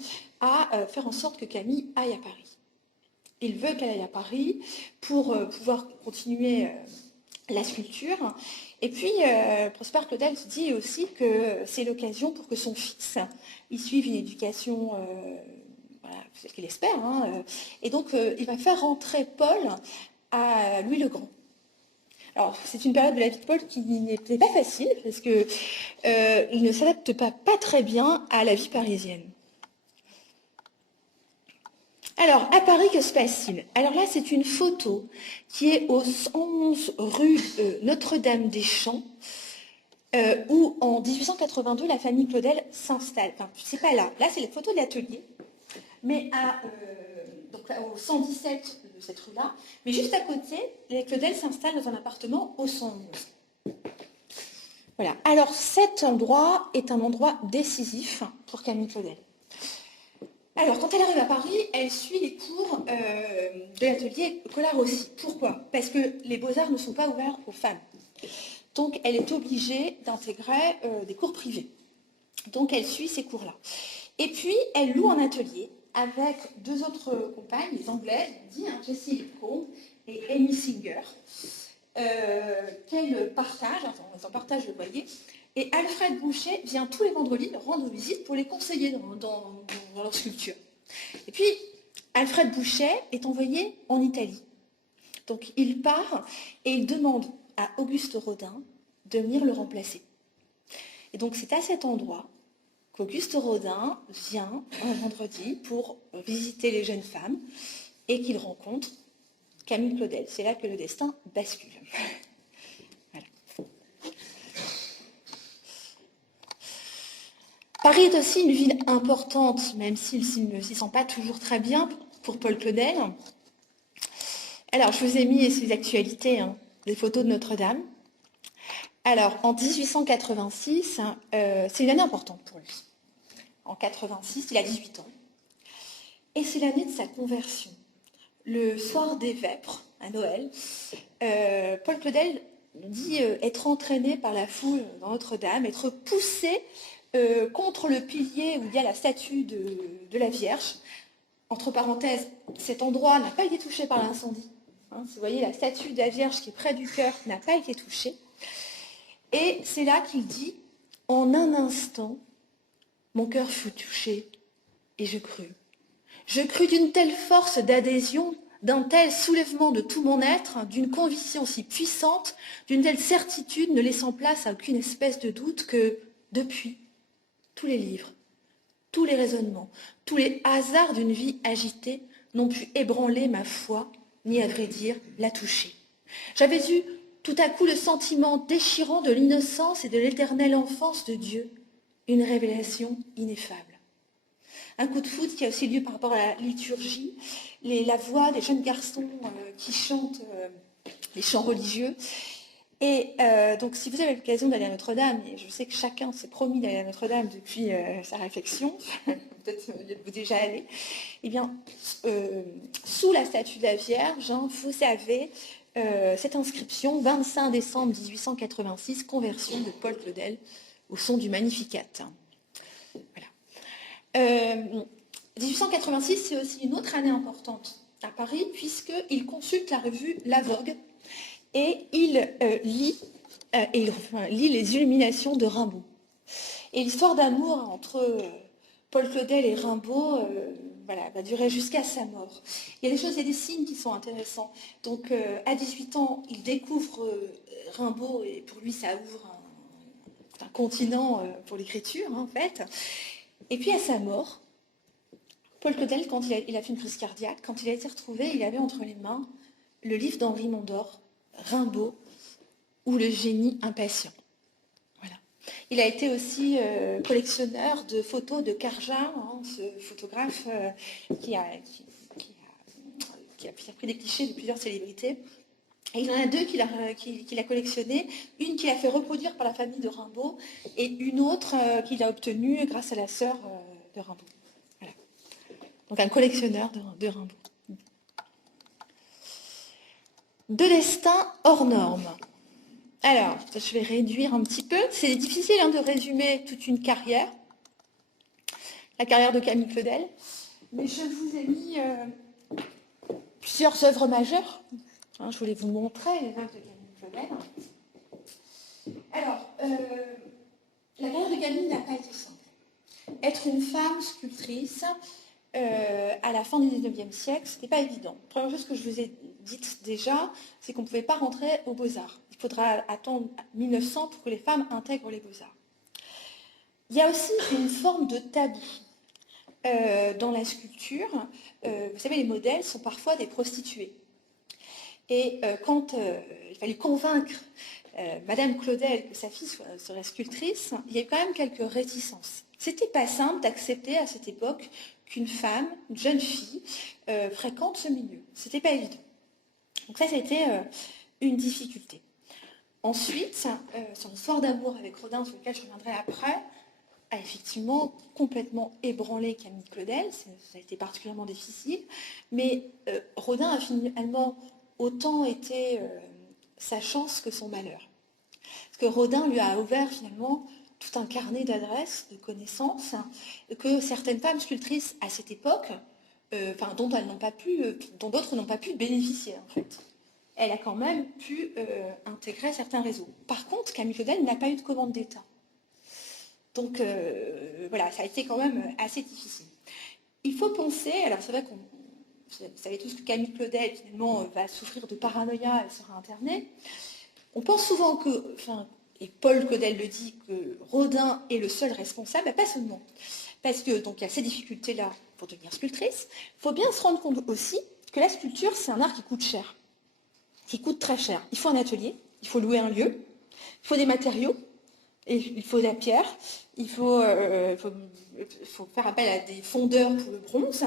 à faire en sorte que Camille aille à Paris. Il veut qu'elle aille à Paris pour pouvoir continuer la sculpture. Et puis, Prosper Claudel se dit aussi que c'est l'occasion pour que son fils y suive une éducation, voilà, c'est ce qu'il espère. Et donc, il va faire rentrer Paul à Louis le Grand. Alors, c'est une période de la vie de Paul qui n'était pas facile, parce qu'il ne s'adapte pas très bien à la vie parisienne. Alors, à Paris, que se passe-t-il? Alors là, c'est une photo qui est au 111 rue Notre-Dame-des-Champs, où en 1882, la famille Claudel s'installe. Enfin, c'est pas là. Là, c'est les photos de l'atelier, mais donc là, au 117 de cette rue-là. Mais juste à côté, les Claudel s'installent dans un appartement au 111. Voilà. Alors, cet endroit est un endroit décisif pour Camille Claudel. Alors, quand elle arrive à Paris, elle suit les cours de l'atelier Colarossi. Pourquoi? Parce que les beaux-arts ne sont pas ouverts aux femmes. Donc, elle est obligée d'intégrer des cours privés. Donc, elle suit ces cours-là. Et puis, elle loue un atelier avec deux autres compagnes, les Anglaises, Jessie Lipcombe et Amy Singer, qu'elle partage, elles en partagent le loyer. Et Alfred Boucher vient tous les vendredis leur rendre visite pour les conseiller dans leur sculpture. Et puis, Alfred Boucher est envoyé en Italie. Donc, il part et il demande à Auguste Rodin de venir le remplacer. Et donc, c'est à cet endroit qu'Auguste Rodin vient un vendredi pour visiter les jeunes femmes et qu'il rencontre Camille Claudel. C'est là que le destin bascule. Voilà. Paris est aussi une ville importante, même s'il ne s'y sent pas toujours très bien pour Paul Claudel. Alors, je vous ai mis ces actualités, des photos de Notre-Dame. Alors, en 1886, c'est une année importante pour lui. En 86, il a 18 ans. Et c'est l'année de sa conversion. Le soir des Vêpres, à Noël, Paul Claudel dit être entraîné par la foule dans Notre-Dame, être poussé contre le pilier où il y a la statue de la Vierge. Entre parenthèses, cet endroit n'a pas été touché par l'incendie. Vous voyez, la statue de la Vierge qui est près du chœur n'a pas été touchée. Et c'est là qu'il dit, en un instant, mon cœur fut touché et je crus. Je crus d'une telle force d'adhésion, d'un tel soulèvement de tout mon être, d'une conviction si puissante, d'une telle certitude ne laissant place à aucune espèce de doute que, depuis, tous les livres, tous les raisonnements, tous les hasards d'une vie agitée n'ont pu ébranler ma foi, ni à vrai dire la toucher. J'avais eu tout à coup le sentiment déchirant de l'innocence et de l'éternelle enfance de Dieu, une révélation ineffable. Un coup de foudre qui a aussi lieu par rapport à la liturgie, la voix des jeunes garçons qui chantent les chants religieux. Et donc, si vous avez l'occasion d'aller à Notre-Dame, et je sais que chacun s'est promis d'aller à Notre-Dame depuis sa réflexion, peut-être êtes-vous déjà allé, eh bien, sous la statue de la Vierge, hein, vous avez cette inscription, 25 décembre 1886, conversion de Paul Claudel au son du Magnificat. Voilà. 1886, c'est aussi une autre année importante à Paris, puisqu'il consulte la revue La Vogue, et il lit les Illuminations de Rimbaud. Et l'histoire d'amour entre Paul Claudel et Rimbaud va durer jusqu'à sa mort. Il y a des choses et des signes qui sont intéressants. Donc à 18 ans, il découvre Rimbaud, et pour lui, ça ouvre un continent pour l'écriture, hein, en fait. Et puis à sa mort, Paul Claudel, quand il a fait une crise cardiaque, quand il a été retrouvé, il avait entre les mains le livre d'Henri Mondor, Rimbaud ou le génie impatient. Voilà. Il a été aussi collectionneur de photos de Carja, hein, ce photographe qui a pris des clichés de plusieurs célébrités. Et il y en a deux qu'il a collectionnées, une qu'il a fait reproduire par la famille de Rimbaud et une autre qu'il a obtenue grâce à la sœur de Rimbaud. Voilà. Donc un collectionneur de Rimbaud. De destin hors norme. Alors, je vais réduire un petit peu. C'est difficile de résumer toute une carrière, la carrière de Camille Claudel, mais je vous ai mis plusieurs œuvres majeures. Hein, je voulais vous montrer les œuvres de Camille Claudel. Alors, la carrière de Camille n'a pas été simple. Être une femme sculptrice à la fin du 19e siècle, ce n'était pas évident. La première chose que je vous ai dite déjà, c'est qu'on ne pouvait pas rentrer aux Beaux-Arts. Il faudra attendre 1900 pour que les femmes intègrent les Beaux-Arts. Il y a aussi une forme de tabou dans la sculpture. Vous savez, les modèles sont parfois des prostituées. Et quand il fallait convaincre Madame Claudel que sa fille serait sculptrice, il y a eu quand même quelques réticences. C'était pas simple d'accepter à cette époque qu'une femme, une jeune fille, fréquente ce milieu. C'était pas évident. Donc ça a été une difficulté. Ensuite, son histoire d'amour avec Rodin, sur lequel je reviendrai après, a effectivement complètement ébranlé Camille Claudel. Ça a été particulièrement difficile. Mais Rodin a finalement autant été sa chance que son malheur. Parce que Rodin lui a ouvert finalement tout un carnet d'adresses, de connaissances, que certaines femmes sculptrices à cette époque, dont d'autres n'ont pas pu bénéficier en fait. Elle a quand même pu intégrer certains réseaux. Par contre, Camille Claudel n'a pas eu de commande d'État. Donc voilà, ça a été quand même assez difficile. Il faut penser, alors c'est vrai vous savez tous que Camille Claudel finalement va souffrir de paranoïa, elle sera internée. On pense souvent que, et Paul Claudel le dit, que Rodin est le seul responsable, mais pas seulement. Parce que donc il y a ces difficultés-là pour devenir sculptrice. Il faut bien se rendre compte aussi que la sculpture, c'est un art qui coûte cher, qui coûte très cher. Il faut un atelier, il faut louer un lieu, il faut des matériaux, et il faut de la pierre, il faut faire appel à des fondeurs pour le bronze.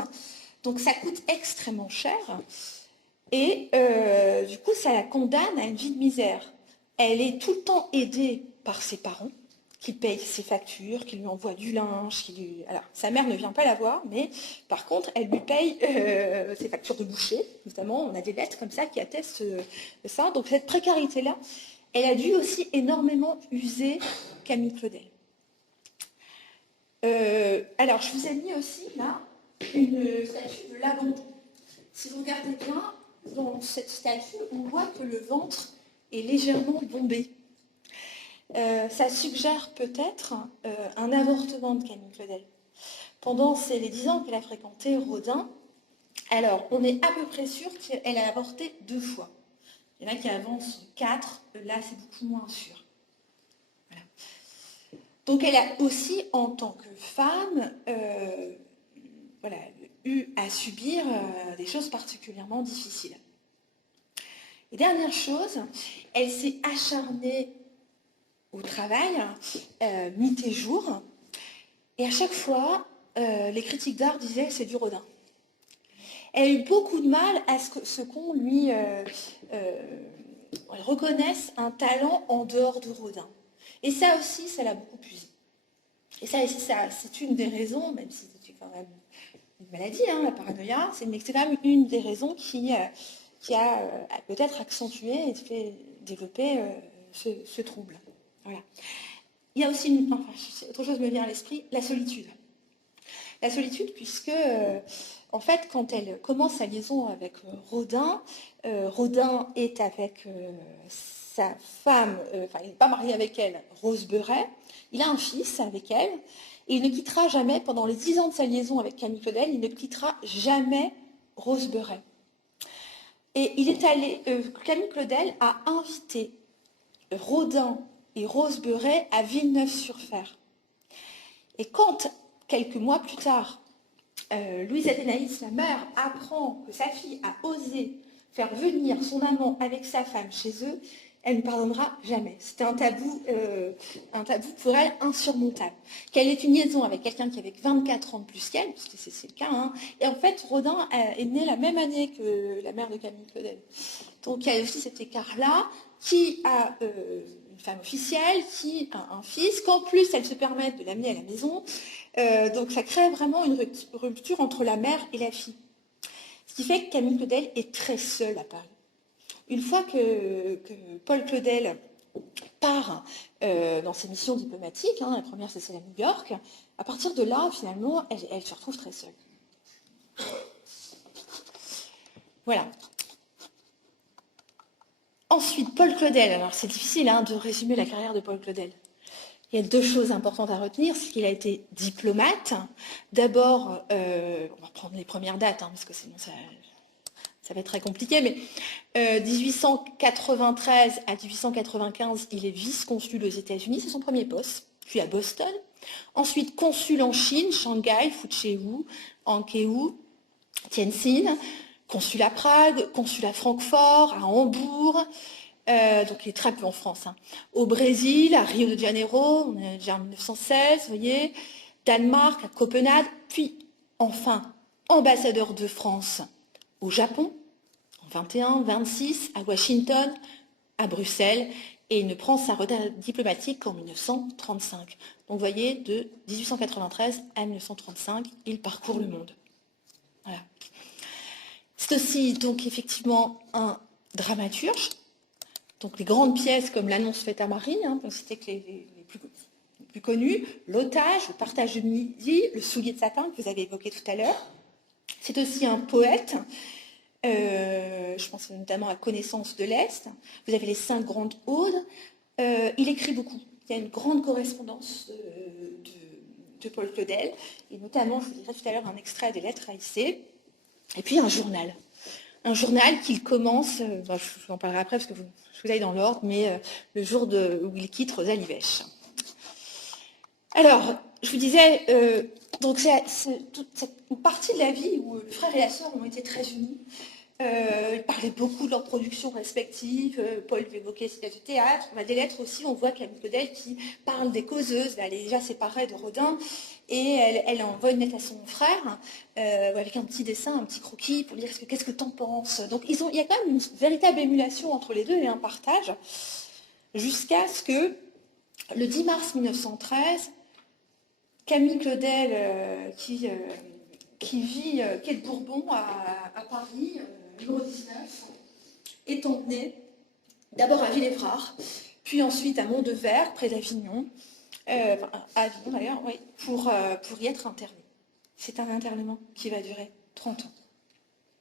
Donc ça coûte extrêmement cher. Et du coup, ça la condamne à une vie de misère. Elle est tout le temps aidée par ses parents, qui payent ses factures, qui lui envoient du linge. Alors, sa mère ne vient pas la voir, mais par contre, elle lui paye ses factures de boucher, notamment. On a des lettres comme ça qui attestent de ça. Donc, cette précarité-là, elle a dû aussi énormément user Camille Claudel. Alors, je vous ai mis aussi, là, une statue de l'abandon. Si vous regardez bien, dans cette statue, on voit que le ventre est légèrement bombé. Ça suggère peut-être un avortement de Camille Claudel. Pendant les 10 ans qu'elle a fréquenté Rodin, alors on est à peu près sûr qu'elle a avorté 2 fois. Il y en a qui avancent 4, là c'est beaucoup moins sûr. Voilà. Donc elle a aussi, en tant que femme, eu à subir des choses particulièrement difficiles. Et dernière chose, elle s'est acharnée au travail, nuit et jour, et à chaque fois, les critiques d'art disaient c'est du Rodin. Elle a eu beaucoup de mal à ce qu'on lui reconnaisse un talent en dehors de Rodin. Et ça aussi, ça l'a beaucoup usé. Et ça, c'est une des raisons, même si c'est quand même une maladie, hein, la paranoïa, c'est quand même une des raisons qui a peut-être accentué et fait développer ce trouble. Voilà. Il y a aussi autre chose me vient à l'esprit, la solitude. La solitude, puisque, en fait, quand elle commence sa liaison avec Rodin, Rodin est avec sa femme, il n'est pas marié avec elle, Rose Beuret, il a un fils avec elle, et il ne quittera jamais, pendant les 10 ans de sa liaison avec Camille Claudel, il ne quittera jamais Rose Beuret. Et il est allé, Camille Claudel a invité Rodin et Rose Beuret à Villeneuve-sur-Fer. Et quand, quelques mois plus tard, Louise Athénaïs, la mère, apprend que sa fille a osé faire venir son amant avec sa femme chez eux, elle ne pardonnera jamais. C'était un tabou pour elle insurmontable. Qu'elle ait une liaison avec quelqu'un qui avait 24 ans de plus qu'elle, parce que c'est le cas, hein, et en fait, Rodin est né la même année que la mère de Camille Claudel. Donc il y a aussi cet écart-là, qui a une femme officielle, qui a un fils, qu'en plus elle se permet de l'amener à la maison. Donc ça crée vraiment une rupture entre la mère et la fille. Ce qui fait que Camille Claudel est très seule à Paris. Une fois que Paul Claudel part dans ses missions diplomatiques, hein, la première c'est celle à New York, à partir de là, finalement, elle se retrouve très seule. Voilà. Ensuite, Paul Claudel. Alors c'est difficile de résumer la carrière de Paul Claudel. Il y a 2 choses importantes à retenir, c'est qu'il a été diplomate. D'abord, on va prendre les premières dates, parce que sinon ça va être très compliqué, mais 1893 à 1895, il est vice-consul aux États-Unis, c'est son premier poste, puis à Boston. Ensuite, consul en Chine, Shanghai, Fuzhou, Hankou, Tianjin, consul à Prague, consul à Francfort, à Hambourg, donc il est très peu en France. Au Brésil, à Rio de Janeiro, on est déjà en 1916, vous voyez, Danemark, à Copenhague, puis enfin ambassadeur de France au Japon, en 21, 26, à Washington, à Bruxelles, et il ne prend sa retraite diplomatique qu'en 1935. Donc vous voyez, de 1893 à 1935, il parcourt le monde. Voilà. C'est aussi donc effectivement un dramaturge. Donc les grandes pièces comme l'annonce faite à Marie, c'était que les plus connues, l'otage, le partage de midi, le soulier de satin que vous avez évoqué tout à l'heure. C'est aussi un poète, je pense notamment à Connaissance de l'Est. Vous avez les 5 grandes odes. Il écrit beaucoup. Il y a une grande correspondance de Paul Claudel, et notamment, je vous dirai tout à l'heure, un extrait des lettres à Issé. Et puis un journal. Un journal qu'il commence, je vous en parlerai après parce que je vous aille dans l'ordre, mais le jour où il quitte Rosa Livèche. Alors, je vous disais, donc c'est une partie de la vie où le frère et la sœur ont été très unis. Ils parlaient beaucoup de leurs productions respectives. Paul évoquait ses pièces de théâtre. On a des lettres aussi, on voit Camille Claudel qui parle des causeuses. Elle est déjà séparée de Rodin et elle envoie une lettre à son frère avec un petit dessin, un petit croquis pour lui dire qu'est-ce que t'en penses. Donc il y a quand même une véritable émulation entre les deux et un partage jusqu'à ce que le 10 mars 1913, Camille Claudel qui vit quai de Bourbon à Paris, numéro 19, est emmenée d'abord à Villévrard, puis ensuite à Mont-de-Vert, près d'Avignon, à Avignon d'ailleurs, oui, pour y être internée. C'est un internement qui va durer 30 ans.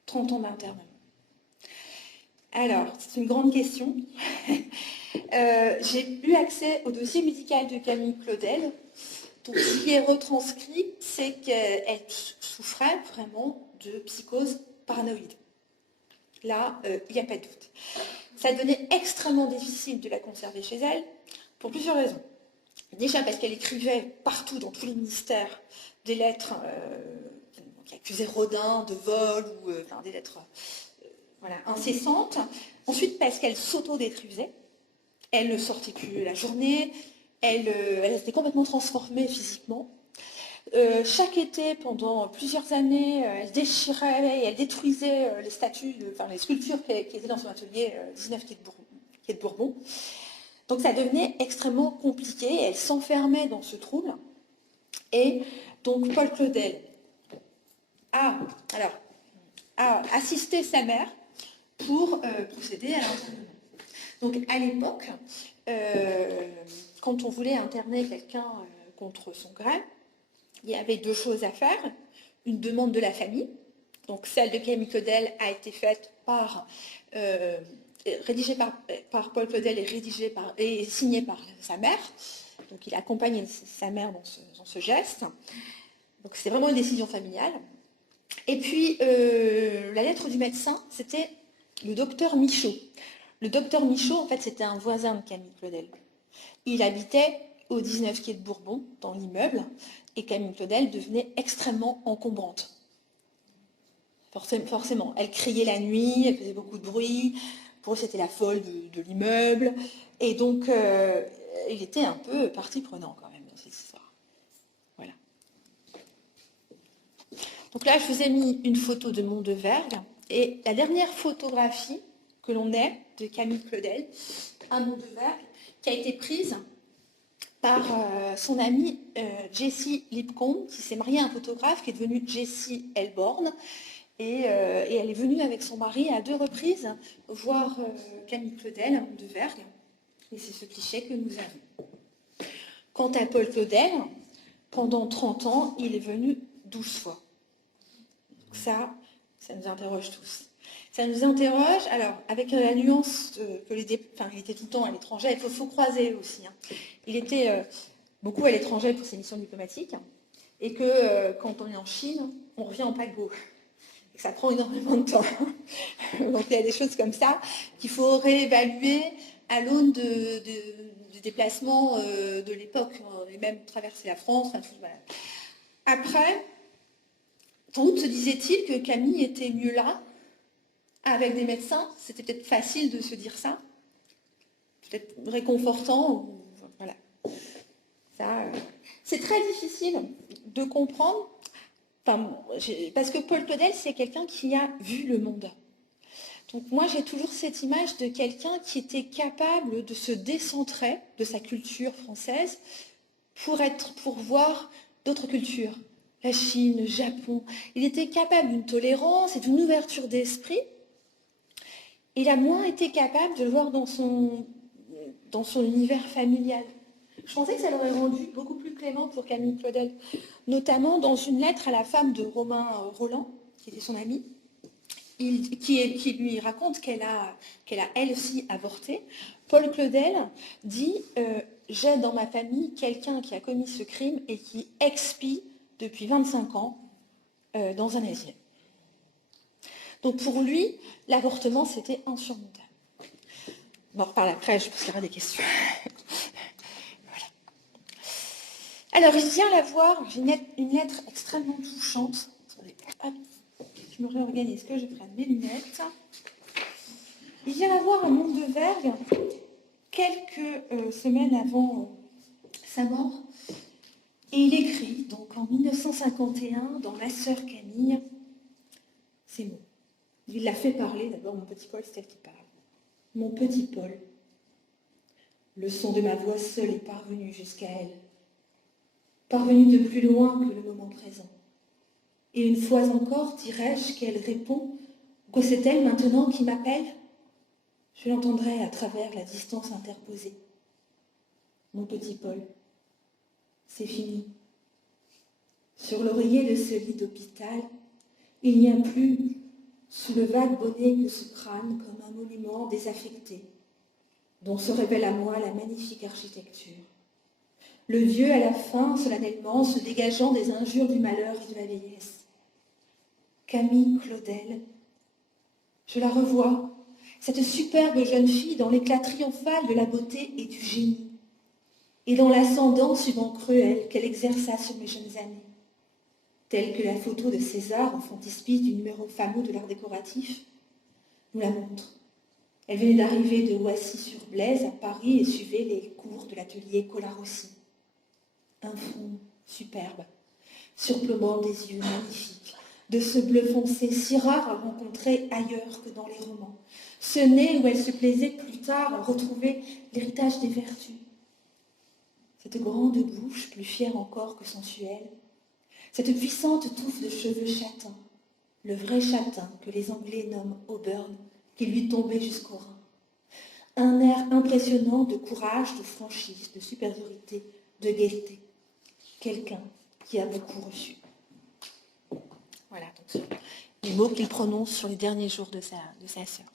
30 ans d'internement. Alors, c'est une grande question. J'ai eu accès au dossier médical de Camille Claudel. Donc, ce qui est retranscrit, c'est qu'elle souffrait vraiment de psychose paranoïde. Là, il n'y a pas de doute. Ça devenait extrêmement difficile de la conserver chez elle, pour plusieurs raisons. Déjà parce qu'elle écrivait partout, dans tous les ministères, des lettres qui accusaient Rodin de vol, ou des lettres voilà, incessante. Ensuite, parce qu'elle s'auto-détruisait. Elle ne sortait plus la journée. Elle s'était complètement transformée physiquement. Chaque été, pendant plusieurs années, elle déchirait et elle détruisait les statues, les sculptures qui étaient dans son atelier 19 quai de Bourbon. Donc ça devenait extrêmement compliqué. Elle s'enfermait dans ce trouble. Et donc Paul Claudel a assisté sa mère pour procéder à l'internement. Donc à l'époque, quand on voulait interner quelqu'un contre son gré, il y avait deux choses à faire. Une demande de la famille, donc celle de Camille Claudel a été faite rédigée par Paul Claudel et signée par sa mère. Donc il a accompagné sa mère dans ce geste. Donc c'est vraiment une décision familiale. Et puis la lettre du médecin, c'était le docteur Michaud. Le docteur Michaud, en fait, c'était un voisin de Camille Claudel. Il habitait au 19 quai de Bourbon, dans l'immeuble, et Camille Claudel devenait extrêmement encombrante. Forcément, elle criait la nuit, elle faisait beaucoup de bruit, pour eux c'était la folle de l'immeuble, et donc il était un peu partie prenante quand même dans cette histoire. Voilà. Donc là, je vous ai mis une photo de Mondevergue, et la dernière photographie que l'on ait de Camille Claudel à Mondevergue, qui a été prise par son amie Jessie Lipcombe, qui s'est mariée à un photographe qui est devenu Jessie Elborn. Et elle est venue avec son mari à 2 reprises voir Camille Claudel à Mondevergue. Et c'est ce cliché que nous avons. Quant à Paul Claudel, pendant 30 ans, il est venu 12 fois. Donc ça nous interroge tous. Ça nous interroge, alors, avec la nuance il était tout le temps à l'étranger, il faut croiser aussi. Hein. Il était beaucoup à l'étranger pour ses missions diplomatiques, et que quand on est en Chine, on revient en paquebot. Et que ça prend énormément de temps. Donc il y a des choses comme ça qu'il faut réévaluer à l'aune du déplacement de l'époque. On a même traversé la France. Voilà. Après, sans doute se disait-il que Camille était mieux là, avec des médecins. C'était peut-être facile de se dire ça. Peut-être réconfortant. Voilà. Ça, c'est très difficile de comprendre. Parce que Paul Claudel, c'est quelqu'un qui a vu le monde. Donc moi, j'ai toujours cette image de quelqu'un qui était capable de se décentrer de sa culture française pour voir d'autres cultures. La Chine, le Japon. Il était capable d'une tolérance et d'une ouverture d'esprit. Il a moins été capable de le voir dans son univers familial. Je pensais que ça l'aurait rendu beaucoup plus clément pour Camille Claudel, notamment dans une lettre à la femme de Romain Rolland, qui était son ami, qui lui raconte qu'elle a elle aussi avorté. Paul Claudel dit j'ai dans ma famille quelqu'un qui a commis ce crime et qui expie depuis 25 ans dans un asile. Donc pour lui, l'avortement, c'était insurmontable. On en reparle après, je pense qu'il y aura des questions. Voilà. Alors, je viens la voir, j'ai une lettre extrêmement touchante. Attendez, hop, je me réorganise, que je prenne mes lunettes. Il vient la voir à Mondevergue, quelques semaines avant sa mort, et il écrit, donc en 1951, dans Ma sœur Camille, ces mots. Il l'a fait parler, d'abord, mon petit Paul, c'est elle qui parle. Mon petit Paul, le son de ma voix seule est parvenu jusqu'à elle, parvenu de plus loin que le moment présent. Et une fois encore, dirais-je qu'elle répond, que c'est elle maintenant qui m'appelle? Je l'entendrai à travers la distance interposée. Mon petit Paul, c'est fini. Sur l'oreiller de ce lit d'hôpital, il n'y a plus, sous le vague bonnet que ce crâne, comme un monument désaffecté, dont se révèle à moi la magnifique architecture. Le vieux, à la fin, solennellement, se dégageant des injures du malheur et de la vieillesse. Camille Claudel, je la revois, cette superbe jeune fille dans l'éclat triomphal de la beauté et du génie, et dans l'ascendant souvent cruel qu'elle exerça sur mes jeunes années, telle que la photo de César en frontispice du numéro fameux de l'art décoratif, nous la montre. Elle venait d'arriver de Oissy-sur-Blaise à Paris et suivait les cours de l'atelier Colarossi. Un fond superbe, surplombant des yeux magnifiques, de ce bleu foncé si rare à rencontrer ailleurs que dans les romans. Ce nez où elle se plaisait plus tard à retrouver l'héritage des vertus. Cette grande bouche, plus fière encore que sensuelle. Cette puissante touffe de cheveux châtains, le vrai châtain que les Anglais nomment auburn, qui lui tombait jusqu'au rein. Un air impressionnant de courage, de franchise, de supériorité, de gaieté. Quelqu'un qui a beaucoup reçu. Voilà, donc les mots qu'il prononce sur les derniers jours de sa sœur.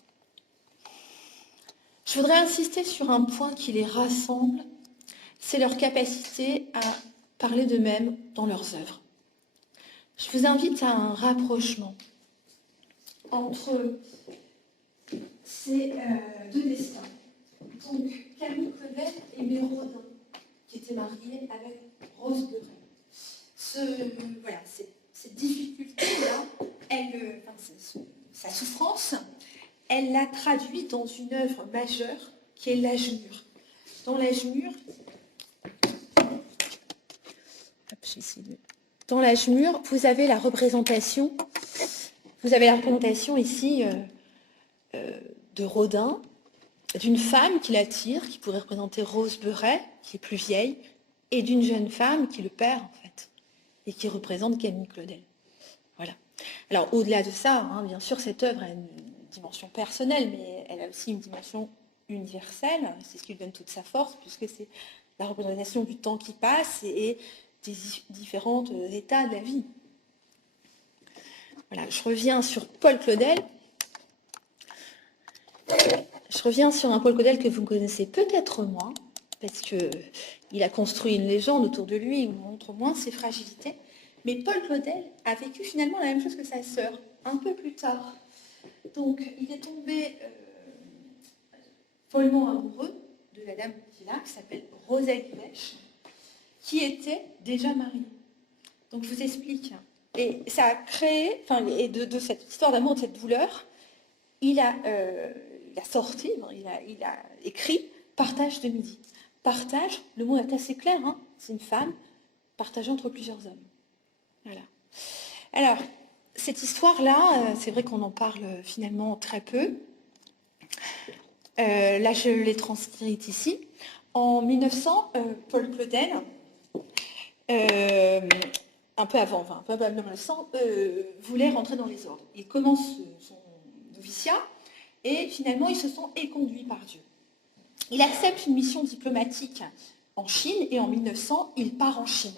Je voudrais insister sur un point qui les rassemble, c'est leur capacité à parler d'eux-mêmes dans leurs œuvres. Je vous invite à un rapprochement entre ces deux destins. Donc, Camille Claudel et Aimé Rodin, qui étaient mariés avec Rose Beuret. Voilà, cette difficulté-là, sa souffrance, elle l'a traduit dans une œuvre majeure qui est L'âge mûr. Dans L'âge mûr, vous avez la représentation ici de Rodin, d'une femme qui l'attire, qui pourrait représenter Rose Beuret, qui est plus vieille, et d'une jeune femme qui le perd en fait, et qui représente Camille Claudel. Voilà. Alors au-delà de ça, bien sûr, cette œuvre a une dimension personnelle, mais elle a aussi une dimension universelle. C'est ce qui lui donne toute sa force, puisque c'est la représentation du temps qui passe et des différents états de la vie. Voilà, je reviens sur Paul Claudel. Je reviens sur un Paul Claudel que vous connaissez peut-être moins, parce qu'il a construit une légende autour de lui où on montre moins ses fragilités. Mais Paul Claudel a vécu finalement la même chose que sa sœur, un peu plus tard. Donc, il est tombé follement amoureux de la dame qu'il a, qui s'appelle Rosalie Wech, qui était déjà mariée. Donc, je vous explique. Et ça a créé, et de cette histoire d'amour, de cette douleur, il a sorti, il a écrit Partage de midi. Partage, le mot est assez clair, c'est une femme partagée entre plusieurs hommes. Voilà. Alors, cette histoire-là, c'est vrai qu'on en parle finalement très peu. Là, je l'ai transcrite ici. En 1900, Paul Claudel, un peu avant 1900, voulait rentrer dans les ordres. Il commence son noviciat et finalement, ils se sont éconduits par Dieu. Il accepte une mission diplomatique en Chine et en 1900, il part en Chine.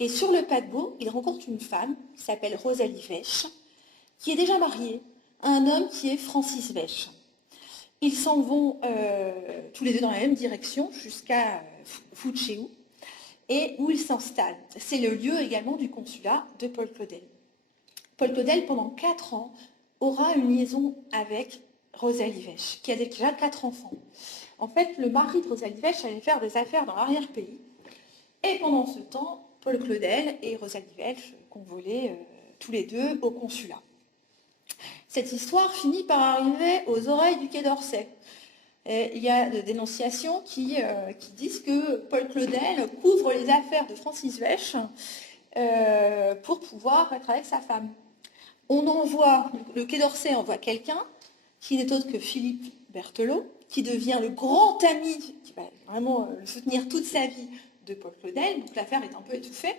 Et sur le paquebot, il rencontre une femme qui s'appelle Rosalie Wech, qui est déjà mariée à un homme qui est Francis Wech. Ils s'en vont tous les deux dans la même direction jusqu'à Fuzhou et où ils s'installent. C'est le lieu également du consulat de Paul Claudel. Paul Claudel, pendant 4 ans, aura une liaison avec Rosalie Wech, qui a déjà 4 enfants. En fait, le mari de Rosalie Wech allait faire des affaires dans l'arrière-pays. Et pendant ce temps, Paul Claudel et Rosalie Wech convolaient tous les deux au consulat. Cette histoire finit par arriver aux oreilles du Quai d'Orsay. Il y a des dénonciations qui disent que Paul Claudel couvre les affaires de Francis Wech pour pouvoir être avec sa femme. Le Quai d'Orsay envoie quelqu'un qui n'est autre que Philippe Berthelot, qui devient le grand ami, qui va vraiment le soutenir toute sa vie de Paul Claudel, donc l'affaire est un peu étouffée.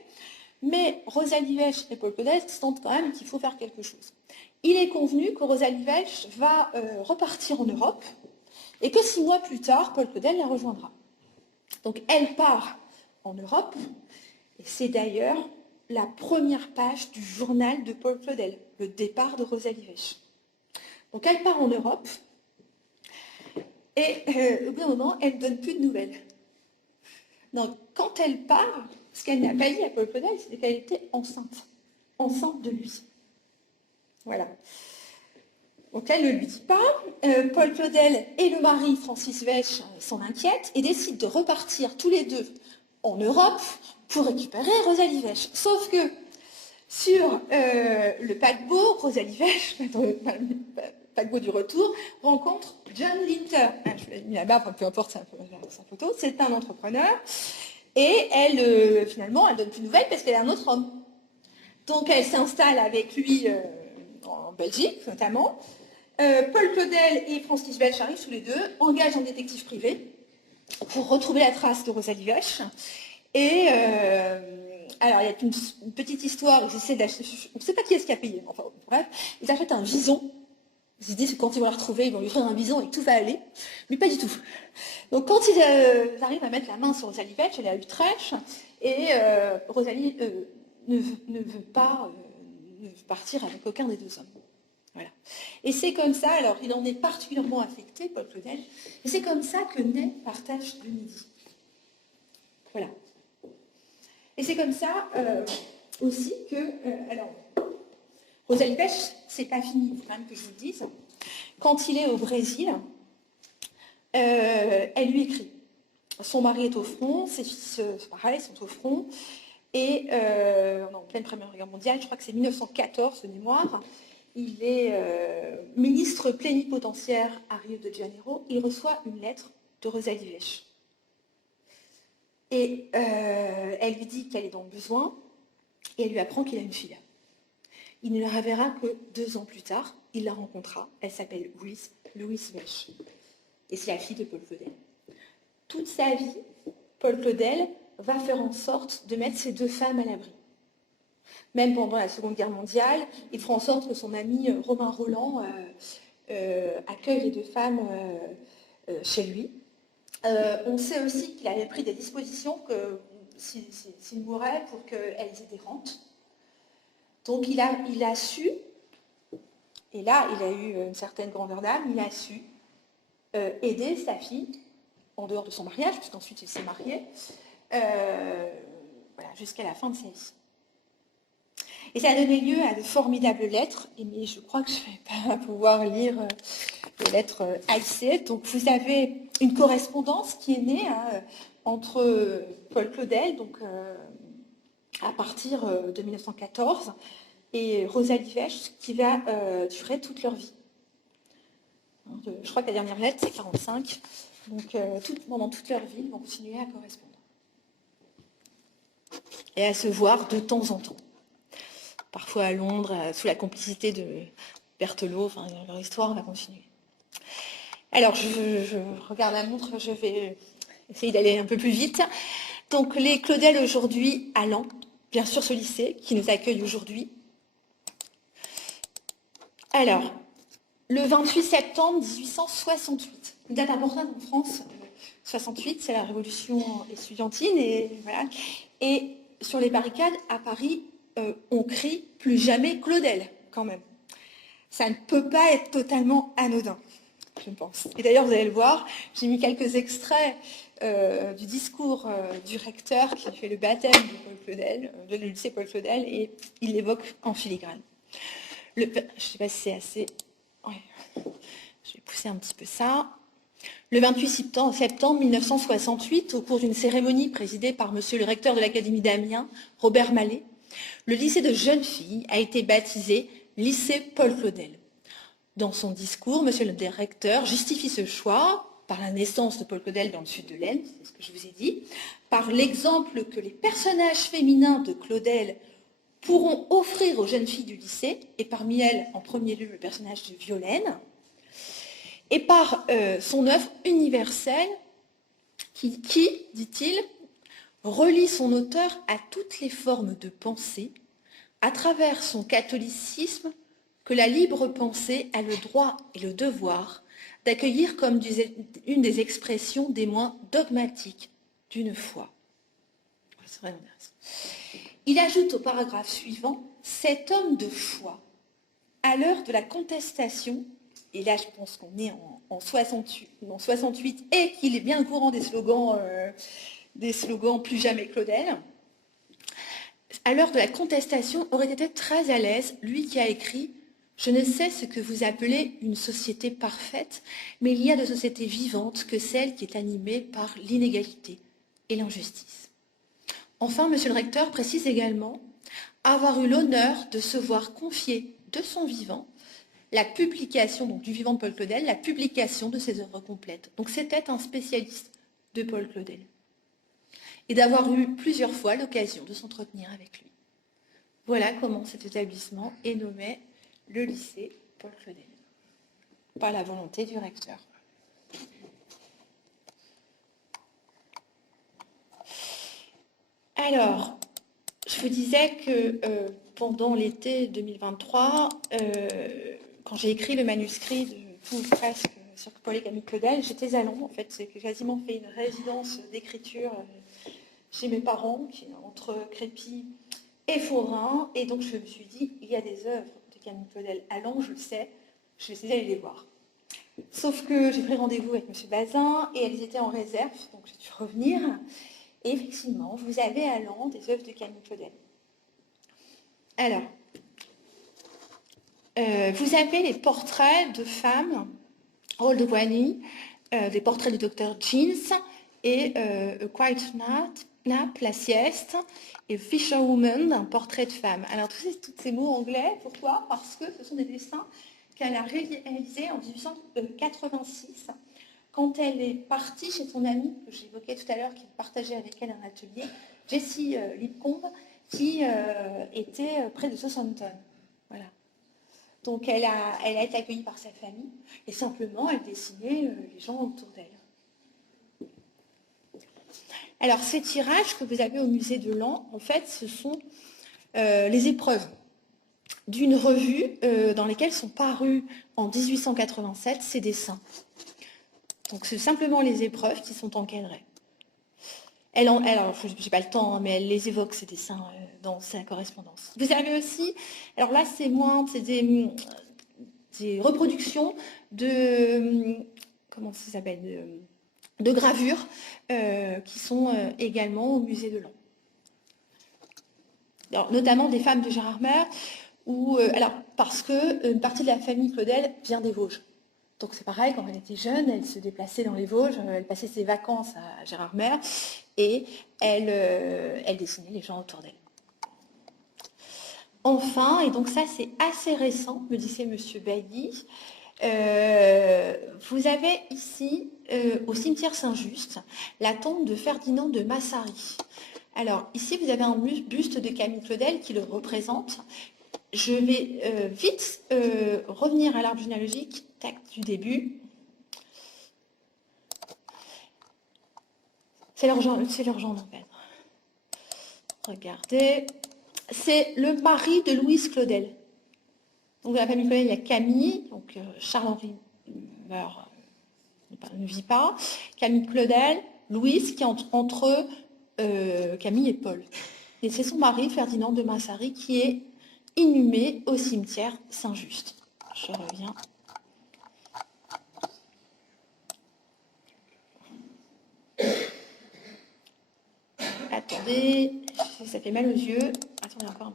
Mais Rosalie Wech et Paul Claudel sentent quand même qu'il faut faire quelque chose. Il est convenu que Rosalie Wech va repartir en Europe et que 6 mois plus tard, Paul Claudel la rejoindra. Donc elle part en Europe et c'est d'ailleurs la première page du journal de Paul Claudel, le départ de Rosalie Wech. Donc elle part en Europe et au bout d'un moment, elle ne donne plus de nouvelles. Donc quand elle part, ce qu'elle n'a pas dit à Paul Claudel, c'est qu'elle était enceinte de lui. Voilà. Donc elle ne lui dit pas. Paul Claudel et le mari Francis Wech s'en inquiètent et décident de repartir tous les deux en Europe pour récupérer Rosalie Wech. Sauf que sur le paquebot, Rosalie Wech paquebot du retour, rencontre John Linter. Je l'ai mis là-bas, peu importe sa photo. C'est un entrepreneur. Et elle, finalement, elle donne plus de nouvelles parce qu'elle a un autre homme. Donc, elle s'installe avec lui en Belgique, notamment. Paul Claudel et Francis Welch arrivent tous les deux, engagent un détective privé pour retrouver la trace de Rosalie Welch. Et alors, il y a une petite histoire, on ne sait pas qui est-ce qui a payé, enfin bref, ils achètent un bison. Ils se disent que quand ils vont la retrouver, ils vont lui offrir un bison et que tout va aller. Mais pas du tout. Donc quand ils arrivent à mettre la main sur Rosalie Welch, elle est à Utrecht, et Rosalie ne veut pas partir avec aucun des deux hommes. Voilà. Et c'est comme ça, alors il en est particulièrement affecté, Paul Claudel, et c'est comme ça que naît Partage de Midi. Voilà. Et c'est comme ça aussi que, alors, Rosalie Welch, c'est pas fini, il faut quand même que je vous le dise. Quand il est au Brésil, elle lui écrit. Son mari est au front, ses fils, pareil, sont au front. Et on est en pleine Première Guerre mondiale, je crois que c'est 1914 de mémoire. Il est ministre plénipotentiaire à Rio de Janeiro. Il reçoit une lettre de Rosalie Welch. Et elle lui dit qu'elle est dans le besoin, et elle lui apprend qu'il a une fille. Il ne la reverra que 2 ans plus tard. Il la rencontra. Elle s'appelle Louise Welch. Et c'est la fille de Paul Claudel. Toute sa vie, Paul Claudel va faire en sorte de mettre ces 2 femmes à l'abri. Même pendant la Seconde Guerre mondiale, il fera en sorte que son ami Romain Roland accueille les 2 femmes chez lui. On sait aussi qu'il avait pris des dispositions que s'il mourait pour qu'elles aient des rentes. Donc il a su, et là il a eu une certaine grandeur d'âme, il a su aider sa fille, en dehors de son mariage, puisqu'ensuite il s'est marié, voilà, jusqu'à la fin de sa vie. Et ça a donné lieu à de formidables lettres, mais je crois que je ne vais pas pouvoir lire les lettres haïssées. Donc vous avez une correspondance qui est née entre Paul Claudel, donc à partir de 1914, et Rosalie Welch, qui va durer toute leur vie. Je crois que la dernière lettre, c'est 45. Donc pendant toute leur vie, ils vont continuer à correspondre. Et à se voir de temps en temps. Parfois à Londres, sous la complicité de Berthelot, enfin, leur histoire va continuer. Alors, je regarde la montre, je vais essayer d'aller un peu plus vite. Donc, les Claudel aujourd'hui à Laon, bien sûr ce lycée qui nous accueille aujourd'hui. Alors, le 28 septembre 1868, une date importante en France, 68, c'est la révolution estudiantine, et voilà. Et sur les barricades à Paris, on crie « plus jamais Claudel », quand même. Ça ne peut pas être totalement anodin, je pense. Et d'ailleurs, vous allez le voir, j'ai mis quelques extraits du discours du recteur qui fait le baptême de Paul Claudel, de lycée Paul Claudel, et il l'évoque en filigrane. Je ne sais pas si c'est assez... Ouais. Je vais pousser un petit peu ça. Le 28 septembre 1968, au cours d'une cérémonie présidée par monsieur le recteur de l'Académie d'Amiens, Robert Mallet, le lycée de jeunes filles a été baptisé lycée Paul Claudel. Dans son discours, monsieur le recteur justifie ce choix par la naissance de Paul Claudel dans le sud de l'Aisne, c'est ce que je vous ai dit, par l'exemple que les personnages féminins de Claudel pourront offrir aux jeunes filles du lycée, et parmi elles, en premier lieu, le personnage de Violaine, et par son œuvre universelle qui, dit-il, relie son auteur à toutes les formes de pensée, à travers son catholicisme que la libre pensée a le droit et le devoir d'accueillir comme une des expressions des moins dogmatiques d'une foi. C'est vraiment intéressant. Il ajoute au paragraphe suivant, cet homme de foi, à l'heure de la contestation, et là je pense qu'on est en 68 et qu'il est bien au courant des slogans plus jamais Claudel, à l'heure de la contestation aurait été très à l'aise, lui qui a écrit « Je ne sais ce que vous appelez une société parfaite, mais il y a de sociétés vivantes que celle qui est animée par l'inégalité et l'injustice. » Enfin, monsieur le recteur précise également avoir eu l'honneur de se voir confier de son vivant la publication, donc du vivant de Paul Claudel, la publication de ses œuvres complètes. Donc c'était un spécialiste de Paul Claudel. Et d'avoir eu plusieurs fois l'occasion de s'entretenir avec lui. Voilà comment cet établissement est nommé le lycée Paul Claudel, par la volonté du recteur. Alors, je vous disais que pendant l'été 2023, quand j'ai écrit le manuscrit de tout presque sur Paul et Camille Claudel, j'étais à Londres. En fait, j'ai quasiment fait une résidence d'écriture chez mes parents, qui entre Crépy et Faudrin. Et donc, je me suis dit, il y a des œuvres de Camille Claudel à Londres, je le sais, je vais essayer d'aller les voir. Sauf que j'ai pris rendez-vous avec M. Bazin et elles étaient en réserve, donc j'ai dû revenir. Et effectivement, vous avez à Lens des œuvres de Camille Claudel. Alors, vous avez les portraits de femmes, Old Granny, des portraits du docteur Jeans et A Quiet Nap, La Sieste, et Fisherwoman, un portrait de femme. Alors, tous ces mots anglais, pourquoi? Parce que ce sont des dessins qu'elle a réalisés en 1886, quand elle est partie chez son amie, que j'évoquais tout à l'heure, qui partageait avec elle un atelier, Jessie Lipcombe, qui était près de Southampton. Voilà. Donc elle a été accueillie par sa famille, et simplement elle dessinait les gens autour d'elle. Alors ces tirages que vous avez au musée de Lens, en fait, ce sont les épreuves d'une revue dans lesquelles sont parus en 1887 ces dessins. Donc c'est simplement les épreuves qui sont encadrées. Alors, je n'ai pas le temps, mais elle les évoque, ces dessins, dans sa correspondance. Vous avez aussi, alors là c'est moins, c'est des reproductions de, comment ça s'appelle, de gravures qui sont également au musée de Lens. Alors, notamment des femmes de Gérard Maire, alors parce qu'une partie de la famille Claudel vient des Vosges. Donc c'est pareil, quand elle était jeune, elle se déplaçait dans les Vosges, elle passait ses vacances à Gérardmer et elle dessinait les gens autour d'elle. Enfin, et donc ça c'est assez récent, me disait M. Bailly, vous avez ici, au cimetière Saint-Just, la tombe de Ferdinand de Massary. Alors ici vous avez un buste de Camille Claudel qui le représente. Je vais vite revenir à l'arbre généalogique du début. C'est leur gendre en fait. Regardez. C'est le mari de Louise Claudel. Donc dans la famille Claudel, il y a Camille, donc Charles-Henri meurt, ne vit pas. Camille Claudel, Louise, qui est entre Camille et Paul. Et c'est son mari, Ferdinand de Massary, qui est inhumé au cimetière Saint-Just. Je reviens. Attendez, ça fait mal aux yeux. Attendez encore.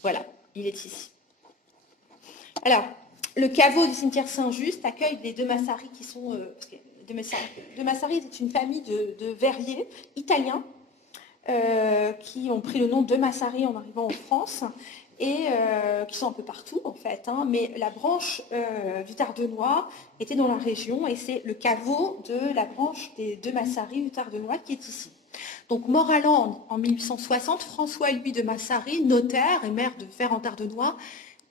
Voilà, il est ici. Alors, le caveau du cimetière Saint-Just accueille les de Massary qui sont... de Massary est une famille de verriers italiens qui ont pris le nom de Massary en arrivant en France et qui sont un peu partout en fait, hein, mais la branche du Tardenois était dans la région et c'est le caveau de la branche des de Massary du Tardenois qui est ici. Donc mort à Lens en 1860, François-Louis de Massary, notaire et maire de Fer-en-Tardenois,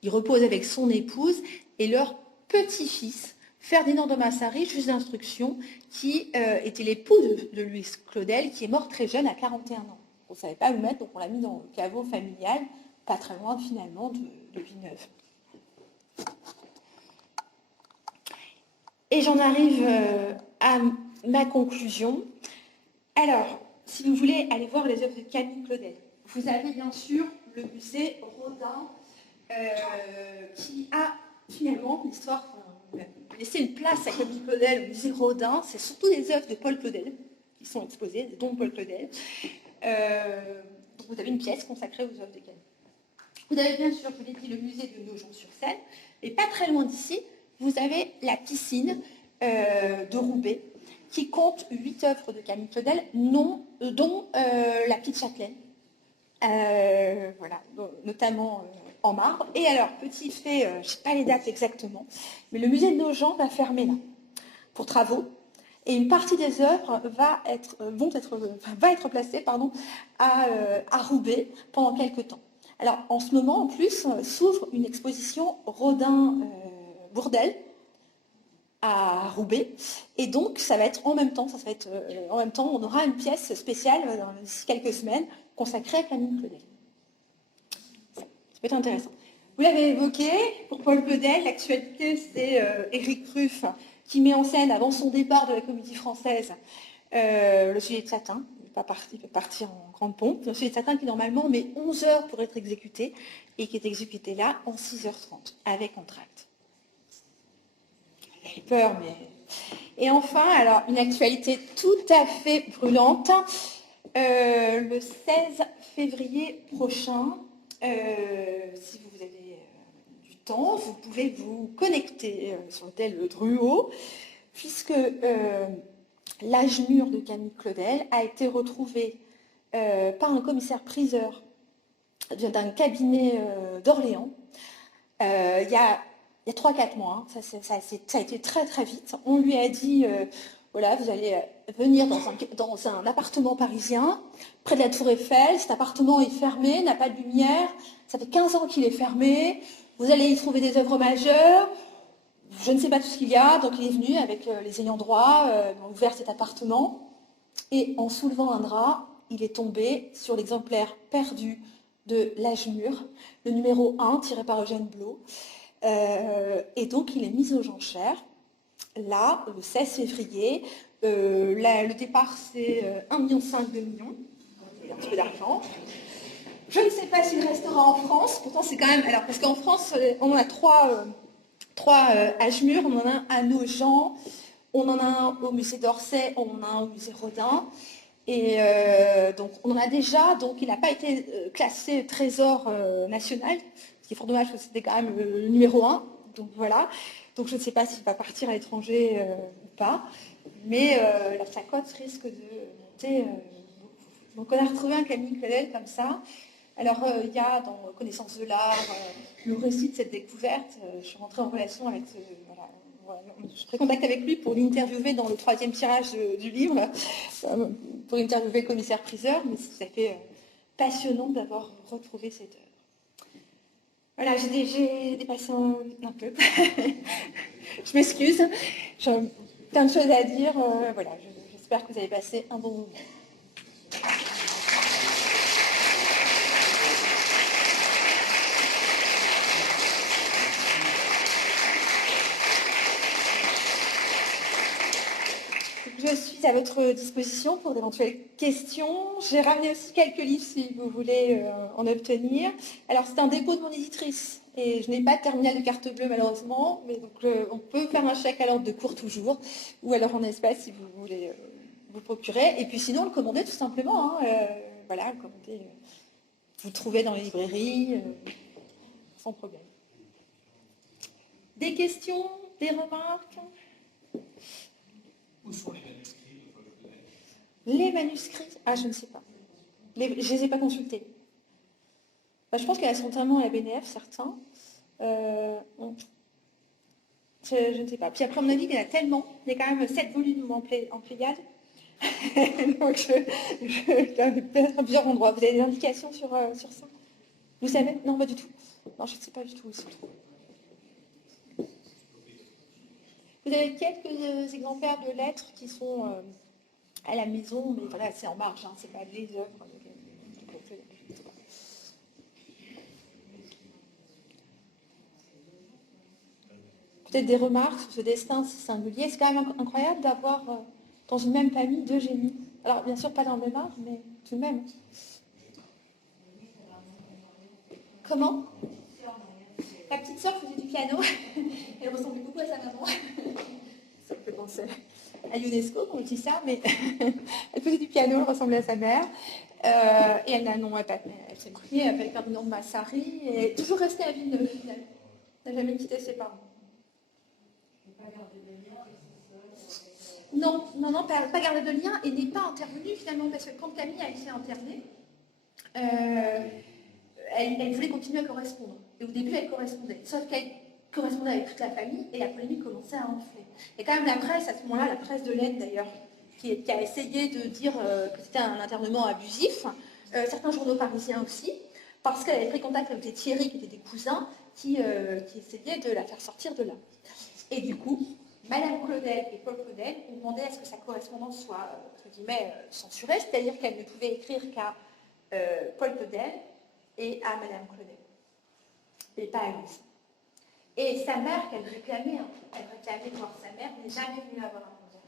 il repose avec son épouse et leur petit-fils, Ferdinand de Massary, juge d'instruction, qui était l'époux de Louise Claudel, qui est mort très jeune, à 41 ans. On ne savait pas où le mettre, donc on l'a mis dans le caveau familial, pas très loin finalement de Villeneuve. Et j'en arrive à ma conclusion. Alors, si vous voulez aller voir les œuvres de Camille Claudel, vous avez bien sûr le musée Rodin, qui a finalement l'histoire... laisser une place à Camille Claudel au musée Rodin, c'est surtout des œuvres de Paul Claudel qui sont exposées, dont Paul Claudel. Donc vous avez une pièce consacrée aux œuvres de Camille. Vous avez bien sûr, je l'ai dit, le musée de Nogent-sur-Seine, et pas très loin d'ici, vous avez la piscine de Roubaix, qui compte 8 œuvres de Camille Claudel, dont La Petite Châtelaine, voilà, notamment en marbre. Et alors, petit fait, je ne sais pas les dates exactement, mais le musée de Nogent va fermer là, pour travaux. Et une partie des œuvres va être placée à Roubaix pendant quelques temps. Alors, en ce moment, en plus, s'ouvre une exposition Rodin-Bourdelle à Roubaix. Et donc, ça va être en même temps, on aura une pièce spéciale d'ici quelques semaines consacrée à Camille Claudel. Ça peut être intéressant. Vous l'avez évoqué, pour Paul Claudel, l'actualité, c'est Éric Ruff qui met en scène, avant son départ de la Comédie Française, le sujet de Satin. Il peut partir en grande pompe. Le sujet de Satin qui, normalement, met 11 heures pour être exécuté et qui est exécuté là en 6h30, avec entracte. J'ai peur, mais... Et enfin, alors, une actualité tout à fait brûlante. Le 16 février prochain, si vous avez du temps, vous pouvez vous connecter sur l'hôtel Drouot, puisque l'âge mûr de Camille Claudel a été retrouvé par un commissaire-priseur d'un cabinet d'Orléans. Il y a 3-4 mois, hein, ça a été très très vite. On lui a dit, voilà, vous allez venir dans un appartement parisien, près de la Tour Eiffel, cet appartement est fermé, n'a pas de lumière, ça fait 15 ans qu'il est fermé, vous allez y trouver des œuvres majeures, je ne sais pas tout ce qu'il y a, donc il est venu avec les ayants droit, ont ouvert cet appartement, et en soulevant un drap, il est tombé sur l'exemplaire perdu de L'âge mûr, le numéro 1, tiré par Eugène Blot. Et donc, il est mis aux enchères, là, le 16 février. Le départ, c'est 1,5 million, 2 millions. Il y a un petit peu d'argent. Je ne sais pas s'il restera en France. Pourtant, c'est quand même... Alors, parce qu'en France, on en a trois âges mûrs. On en a un à Nogent, on en a un au musée d'Orsay, on en a un au musée Rodin. Et donc, on en a déjà. Donc, il n'a pas été classé trésor national. Ce qui est fort dommage parce que c'était quand même le numéro 1. Donc voilà. Donc je ne sais pas s'il va partir à l'étranger ou pas. Mais sa cote risque de monter beaucoup. Donc on a retrouvé un Camille Claudel comme ça. Alors il y a dans Connaissance de l'art le récit de cette découverte. Je suis rentrée en relation avec je pris contact avec lui pour l'interviewer dans le 3e tirage du livre, pour interviewer le commissaire-priseur. Mais c'est tout à fait passionnant d'avoir retrouvé cette œuvre. Voilà, j'ai dépassé un peu. Je m'excuse. J'ai plein de choses à dire. Voilà, j'espère que vous avez passé un bon moment. Je suis à votre disposition pour d'éventuelles questions. J'ai ramené aussi quelques livres si vous voulez en obtenir. Alors c'est un dépôt de mon éditrice et je n'ai pas de terminal de carte bleue malheureusement, mais donc on peut faire un chèque à l'ordre de cours toujours, ou alors en espace si vous voulez vous procurer. Et puis sinon le commander tout simplement. Voilà, le commander, vous le trouvez dans les librairies, sans problème. Des questions, des remarques? Où sont les manuscrits de Paul Claudel ? Les manuscrits? Ah, je ne sais pas. Je ne les ai pas consultés. Je pense qu'elles sont tellement à la BNF, certains. Je ne sais pas. Puis après, à mon avis, il y en a tellement. Il y a quand même 7 volumes en Pléiade. Donc, je dois peut-être à plusieurs endroits. Vous avez des indications sur ça? Vous savez? Non, pas du tout. Non, je ne sais pas du tout où ils se trouvent. Vous avez quelques exemplaires de lettres qui sont à la maison, mais voilà, c'est en marge, hein, c'est pas les œuvres. Peut-être des remarques sur ce destin si singulier. C'est quand même incroyable d'avoir dans une même famille 2 génies. Alors, bien sûr, pas dans le même âge, mais tout de même. Comment? La petite sœur faisait du piano. Elle ressemblait beaucoup à sa maman. Ça me fait penser à l'UNESCO quand on dit ça, mais elle faisait du piano, elle ressemblait à sa mère. Et elle s'est mariée avec Ferdinand de Massary et est toujours restée à Villeneuve, finalement. Elle n'a jamais quitté ses parents. Non, pas garder de lien et n'est pas intervenue finalement, parce que quand Camille a été internée, elle voulait continuer à correspondre. Et au début, elle correspondait. Sauf qu'elle correspondait avec toute la famille et la polémique commençait à enfler. Et quand même la presse, à ce moment-là, la presse de l'Aisne d'ailleurs, qui a essayé de dire que c'était un internement abusif, certains journaux parisiens aussi, parce qu'elle avait pris contact avec des Thierry, qui étaient des cousins, qui essayaient de la faire sortir de là. Et du coup, Madame Claudel et Paul Claudel ont demandé à ce que sa correspondance soit, entre guillemets, censurée, c'est-à-dire qu'elle ne pouvait écrire qu'à Paul Claudel et à Madame Claudel, et pas à Louise. Et sa mère, qu'elle réclamait, elle réclamait de voir sa mère, n'est jamais venue la voir un mondial.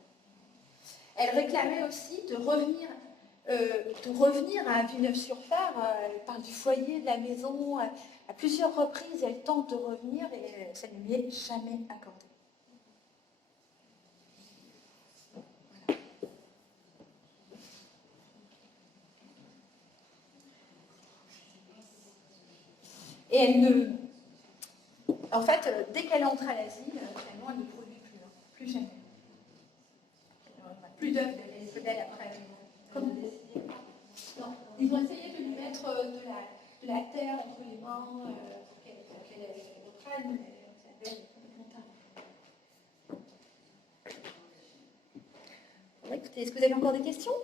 Elle réclamait aussi de revenir à Villeneuve-sur-Fer. Elle parle du foyer, de la maison, à plusieurs reprises, elle tente de revenir et ça ne lui est jamais accordé. Voilà. Et elle ne... En fait, dès qu'elle entre à l'asile, finalement, elle ne produit plus, hein, plus jamais. Plus d'œuvres d'elle après. Comment décider? Non, ils ont essayé de lui mettre de la terre entre les mains pour qu'elle reprenne, mais ça avait longtemps. Bon, écoutez, est-ce que vous avez encore des questions?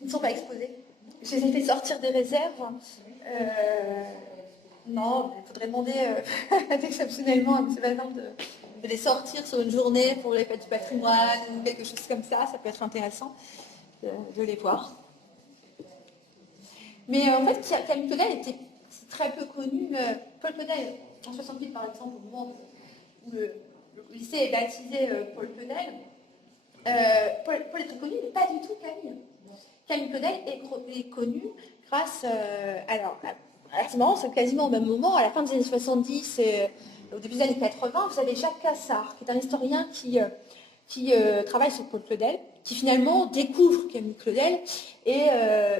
Ils ne sont pas exposés. Je les ai fait sortir des réserves. Non, il faudrait demander exceptionnellement à M. Bazin de les sortir sur une journée pour les fêtes du patrimoine ou quelque chose comme ça. Ça peut être intéressant de les voir. Mais en fait, Camille Claudel était très peu connu. Paul Claudel, en 68 par exemple, au moment où le lycée est baptisé Paul Claudel, Paul est très connu, mais pas du tout Camille. Camille Claudel est connue grâce... alors, c'est marrant, c'est quasiment au même moment, à la fin des années 70 et au début des années 80, vous avez Jacques Cassard, qui est un historien qui travaille sur Paul Claudel, qui finalement découvre Camille Claudel et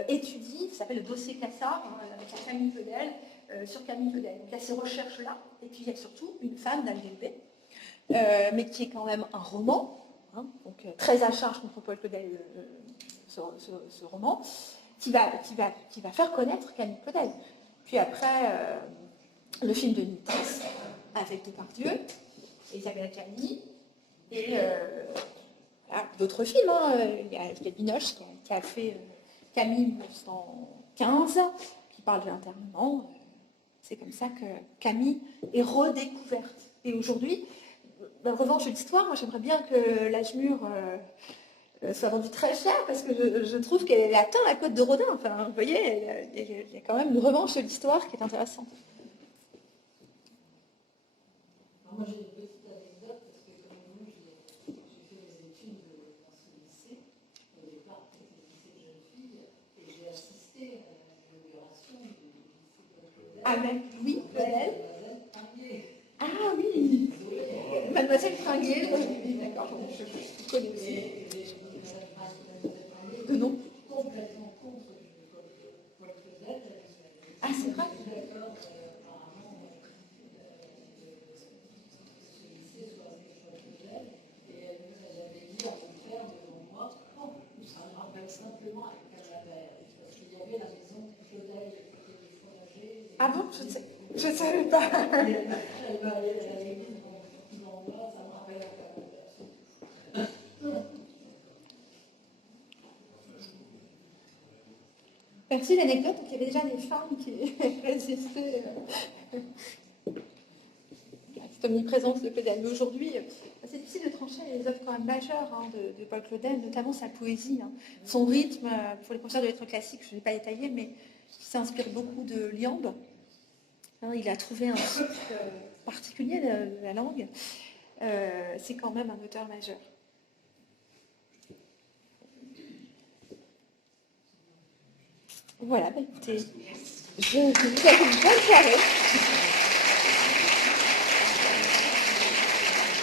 étudie, ça s'appelle le dossier Cassard, hein, avec la famille Claudel, sur Camille Claudel. Donc il y a ces recherches-là, et puis il y a surtout une femme d'Algelbé, mais qui est quand même un roman, hein, donc très à charge contre Paul Claudel, ce roman, qui va faire connaître Camille Claudel. Puis après, le film de Nitas, avec Depardieu, Isabelle Adjani, et voilà, d'autres films. Hein. Il y a Binoche qui a fait Camille 1915, qui parle de l'internement. C'est comme ça que Camille est redécouverte. Et aujourd'hui, en revanche de l'histoire, moi j'aimerais bien que l'âge mûr soit vendue très cher, parce que je trouve qu'elle atteint la cote de Rodin. Enfin, vous voyez, il y a quand même une revanche de l'histoire qui est intéressante. Moi, j'ai une petite anecdote, parce que comme vous, j'ai fait des études dans ce lycée. Au départ, c'était le lycée de jeunes filles, et j'ai assisté à l'inauguration du lycée de Claudel. Avec Louis Claudel. Mademoiselle Tringuet. Ah oui, Mademoiselle Tringuet, oui, d'accord, je connais aussi. De nom. Complètement contre Paul Claudel. Ah, c'est vrai. D'accord, apparemment, et elle avait dit à mon père devant moi, oh, ça me rappelle simplement à Canada, parce qu'il y avait la maison de Claudel qui était du fromager. Ah bon, je ne savais pas. Elle m'avait dit devant moi, ça me rappelle à Canada. Merci l'anecdote, donc il y avait déjà des femmes qui résistaient à cette omniprésence de Claudel. Mais aujourd'hui, c'est difficile de trancher les œuvres quand même majeures hein, de Paul Claudel, notamment sa poésie. Hein. Son rythme, pour les professeurs de lettres classiques, je ne vais pas détailler, mais qui s'inspire beaucoup de l'iambe. Hein, il a trouvé un type particulier de la langue. C'est quand même un auteur majeur. Voilà, bah écoutez, je vous souhaite une bonne soirée.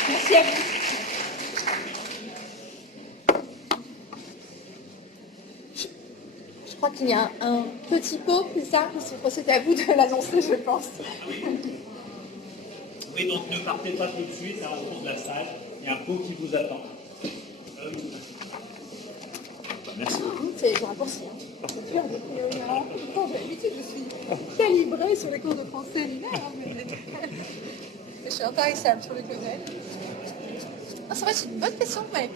Merci à vous. Je crois qu'il y a un petit pot, c'est ça? C'est à vous de l'annoncer, je pense. Oui, donc ne partez pas tout de suite, hein, au fond de la salle, il y a un pot qui vous attend. Merci beaucoup. c'est un raccourci. C'est dur de priori. Alors, pourtant, d'habitude, je suis calibrée sur les cours de français linéaire, mais je suis intarissable sur les codels. Ah, c'est vrai, c'est une bonne question, mais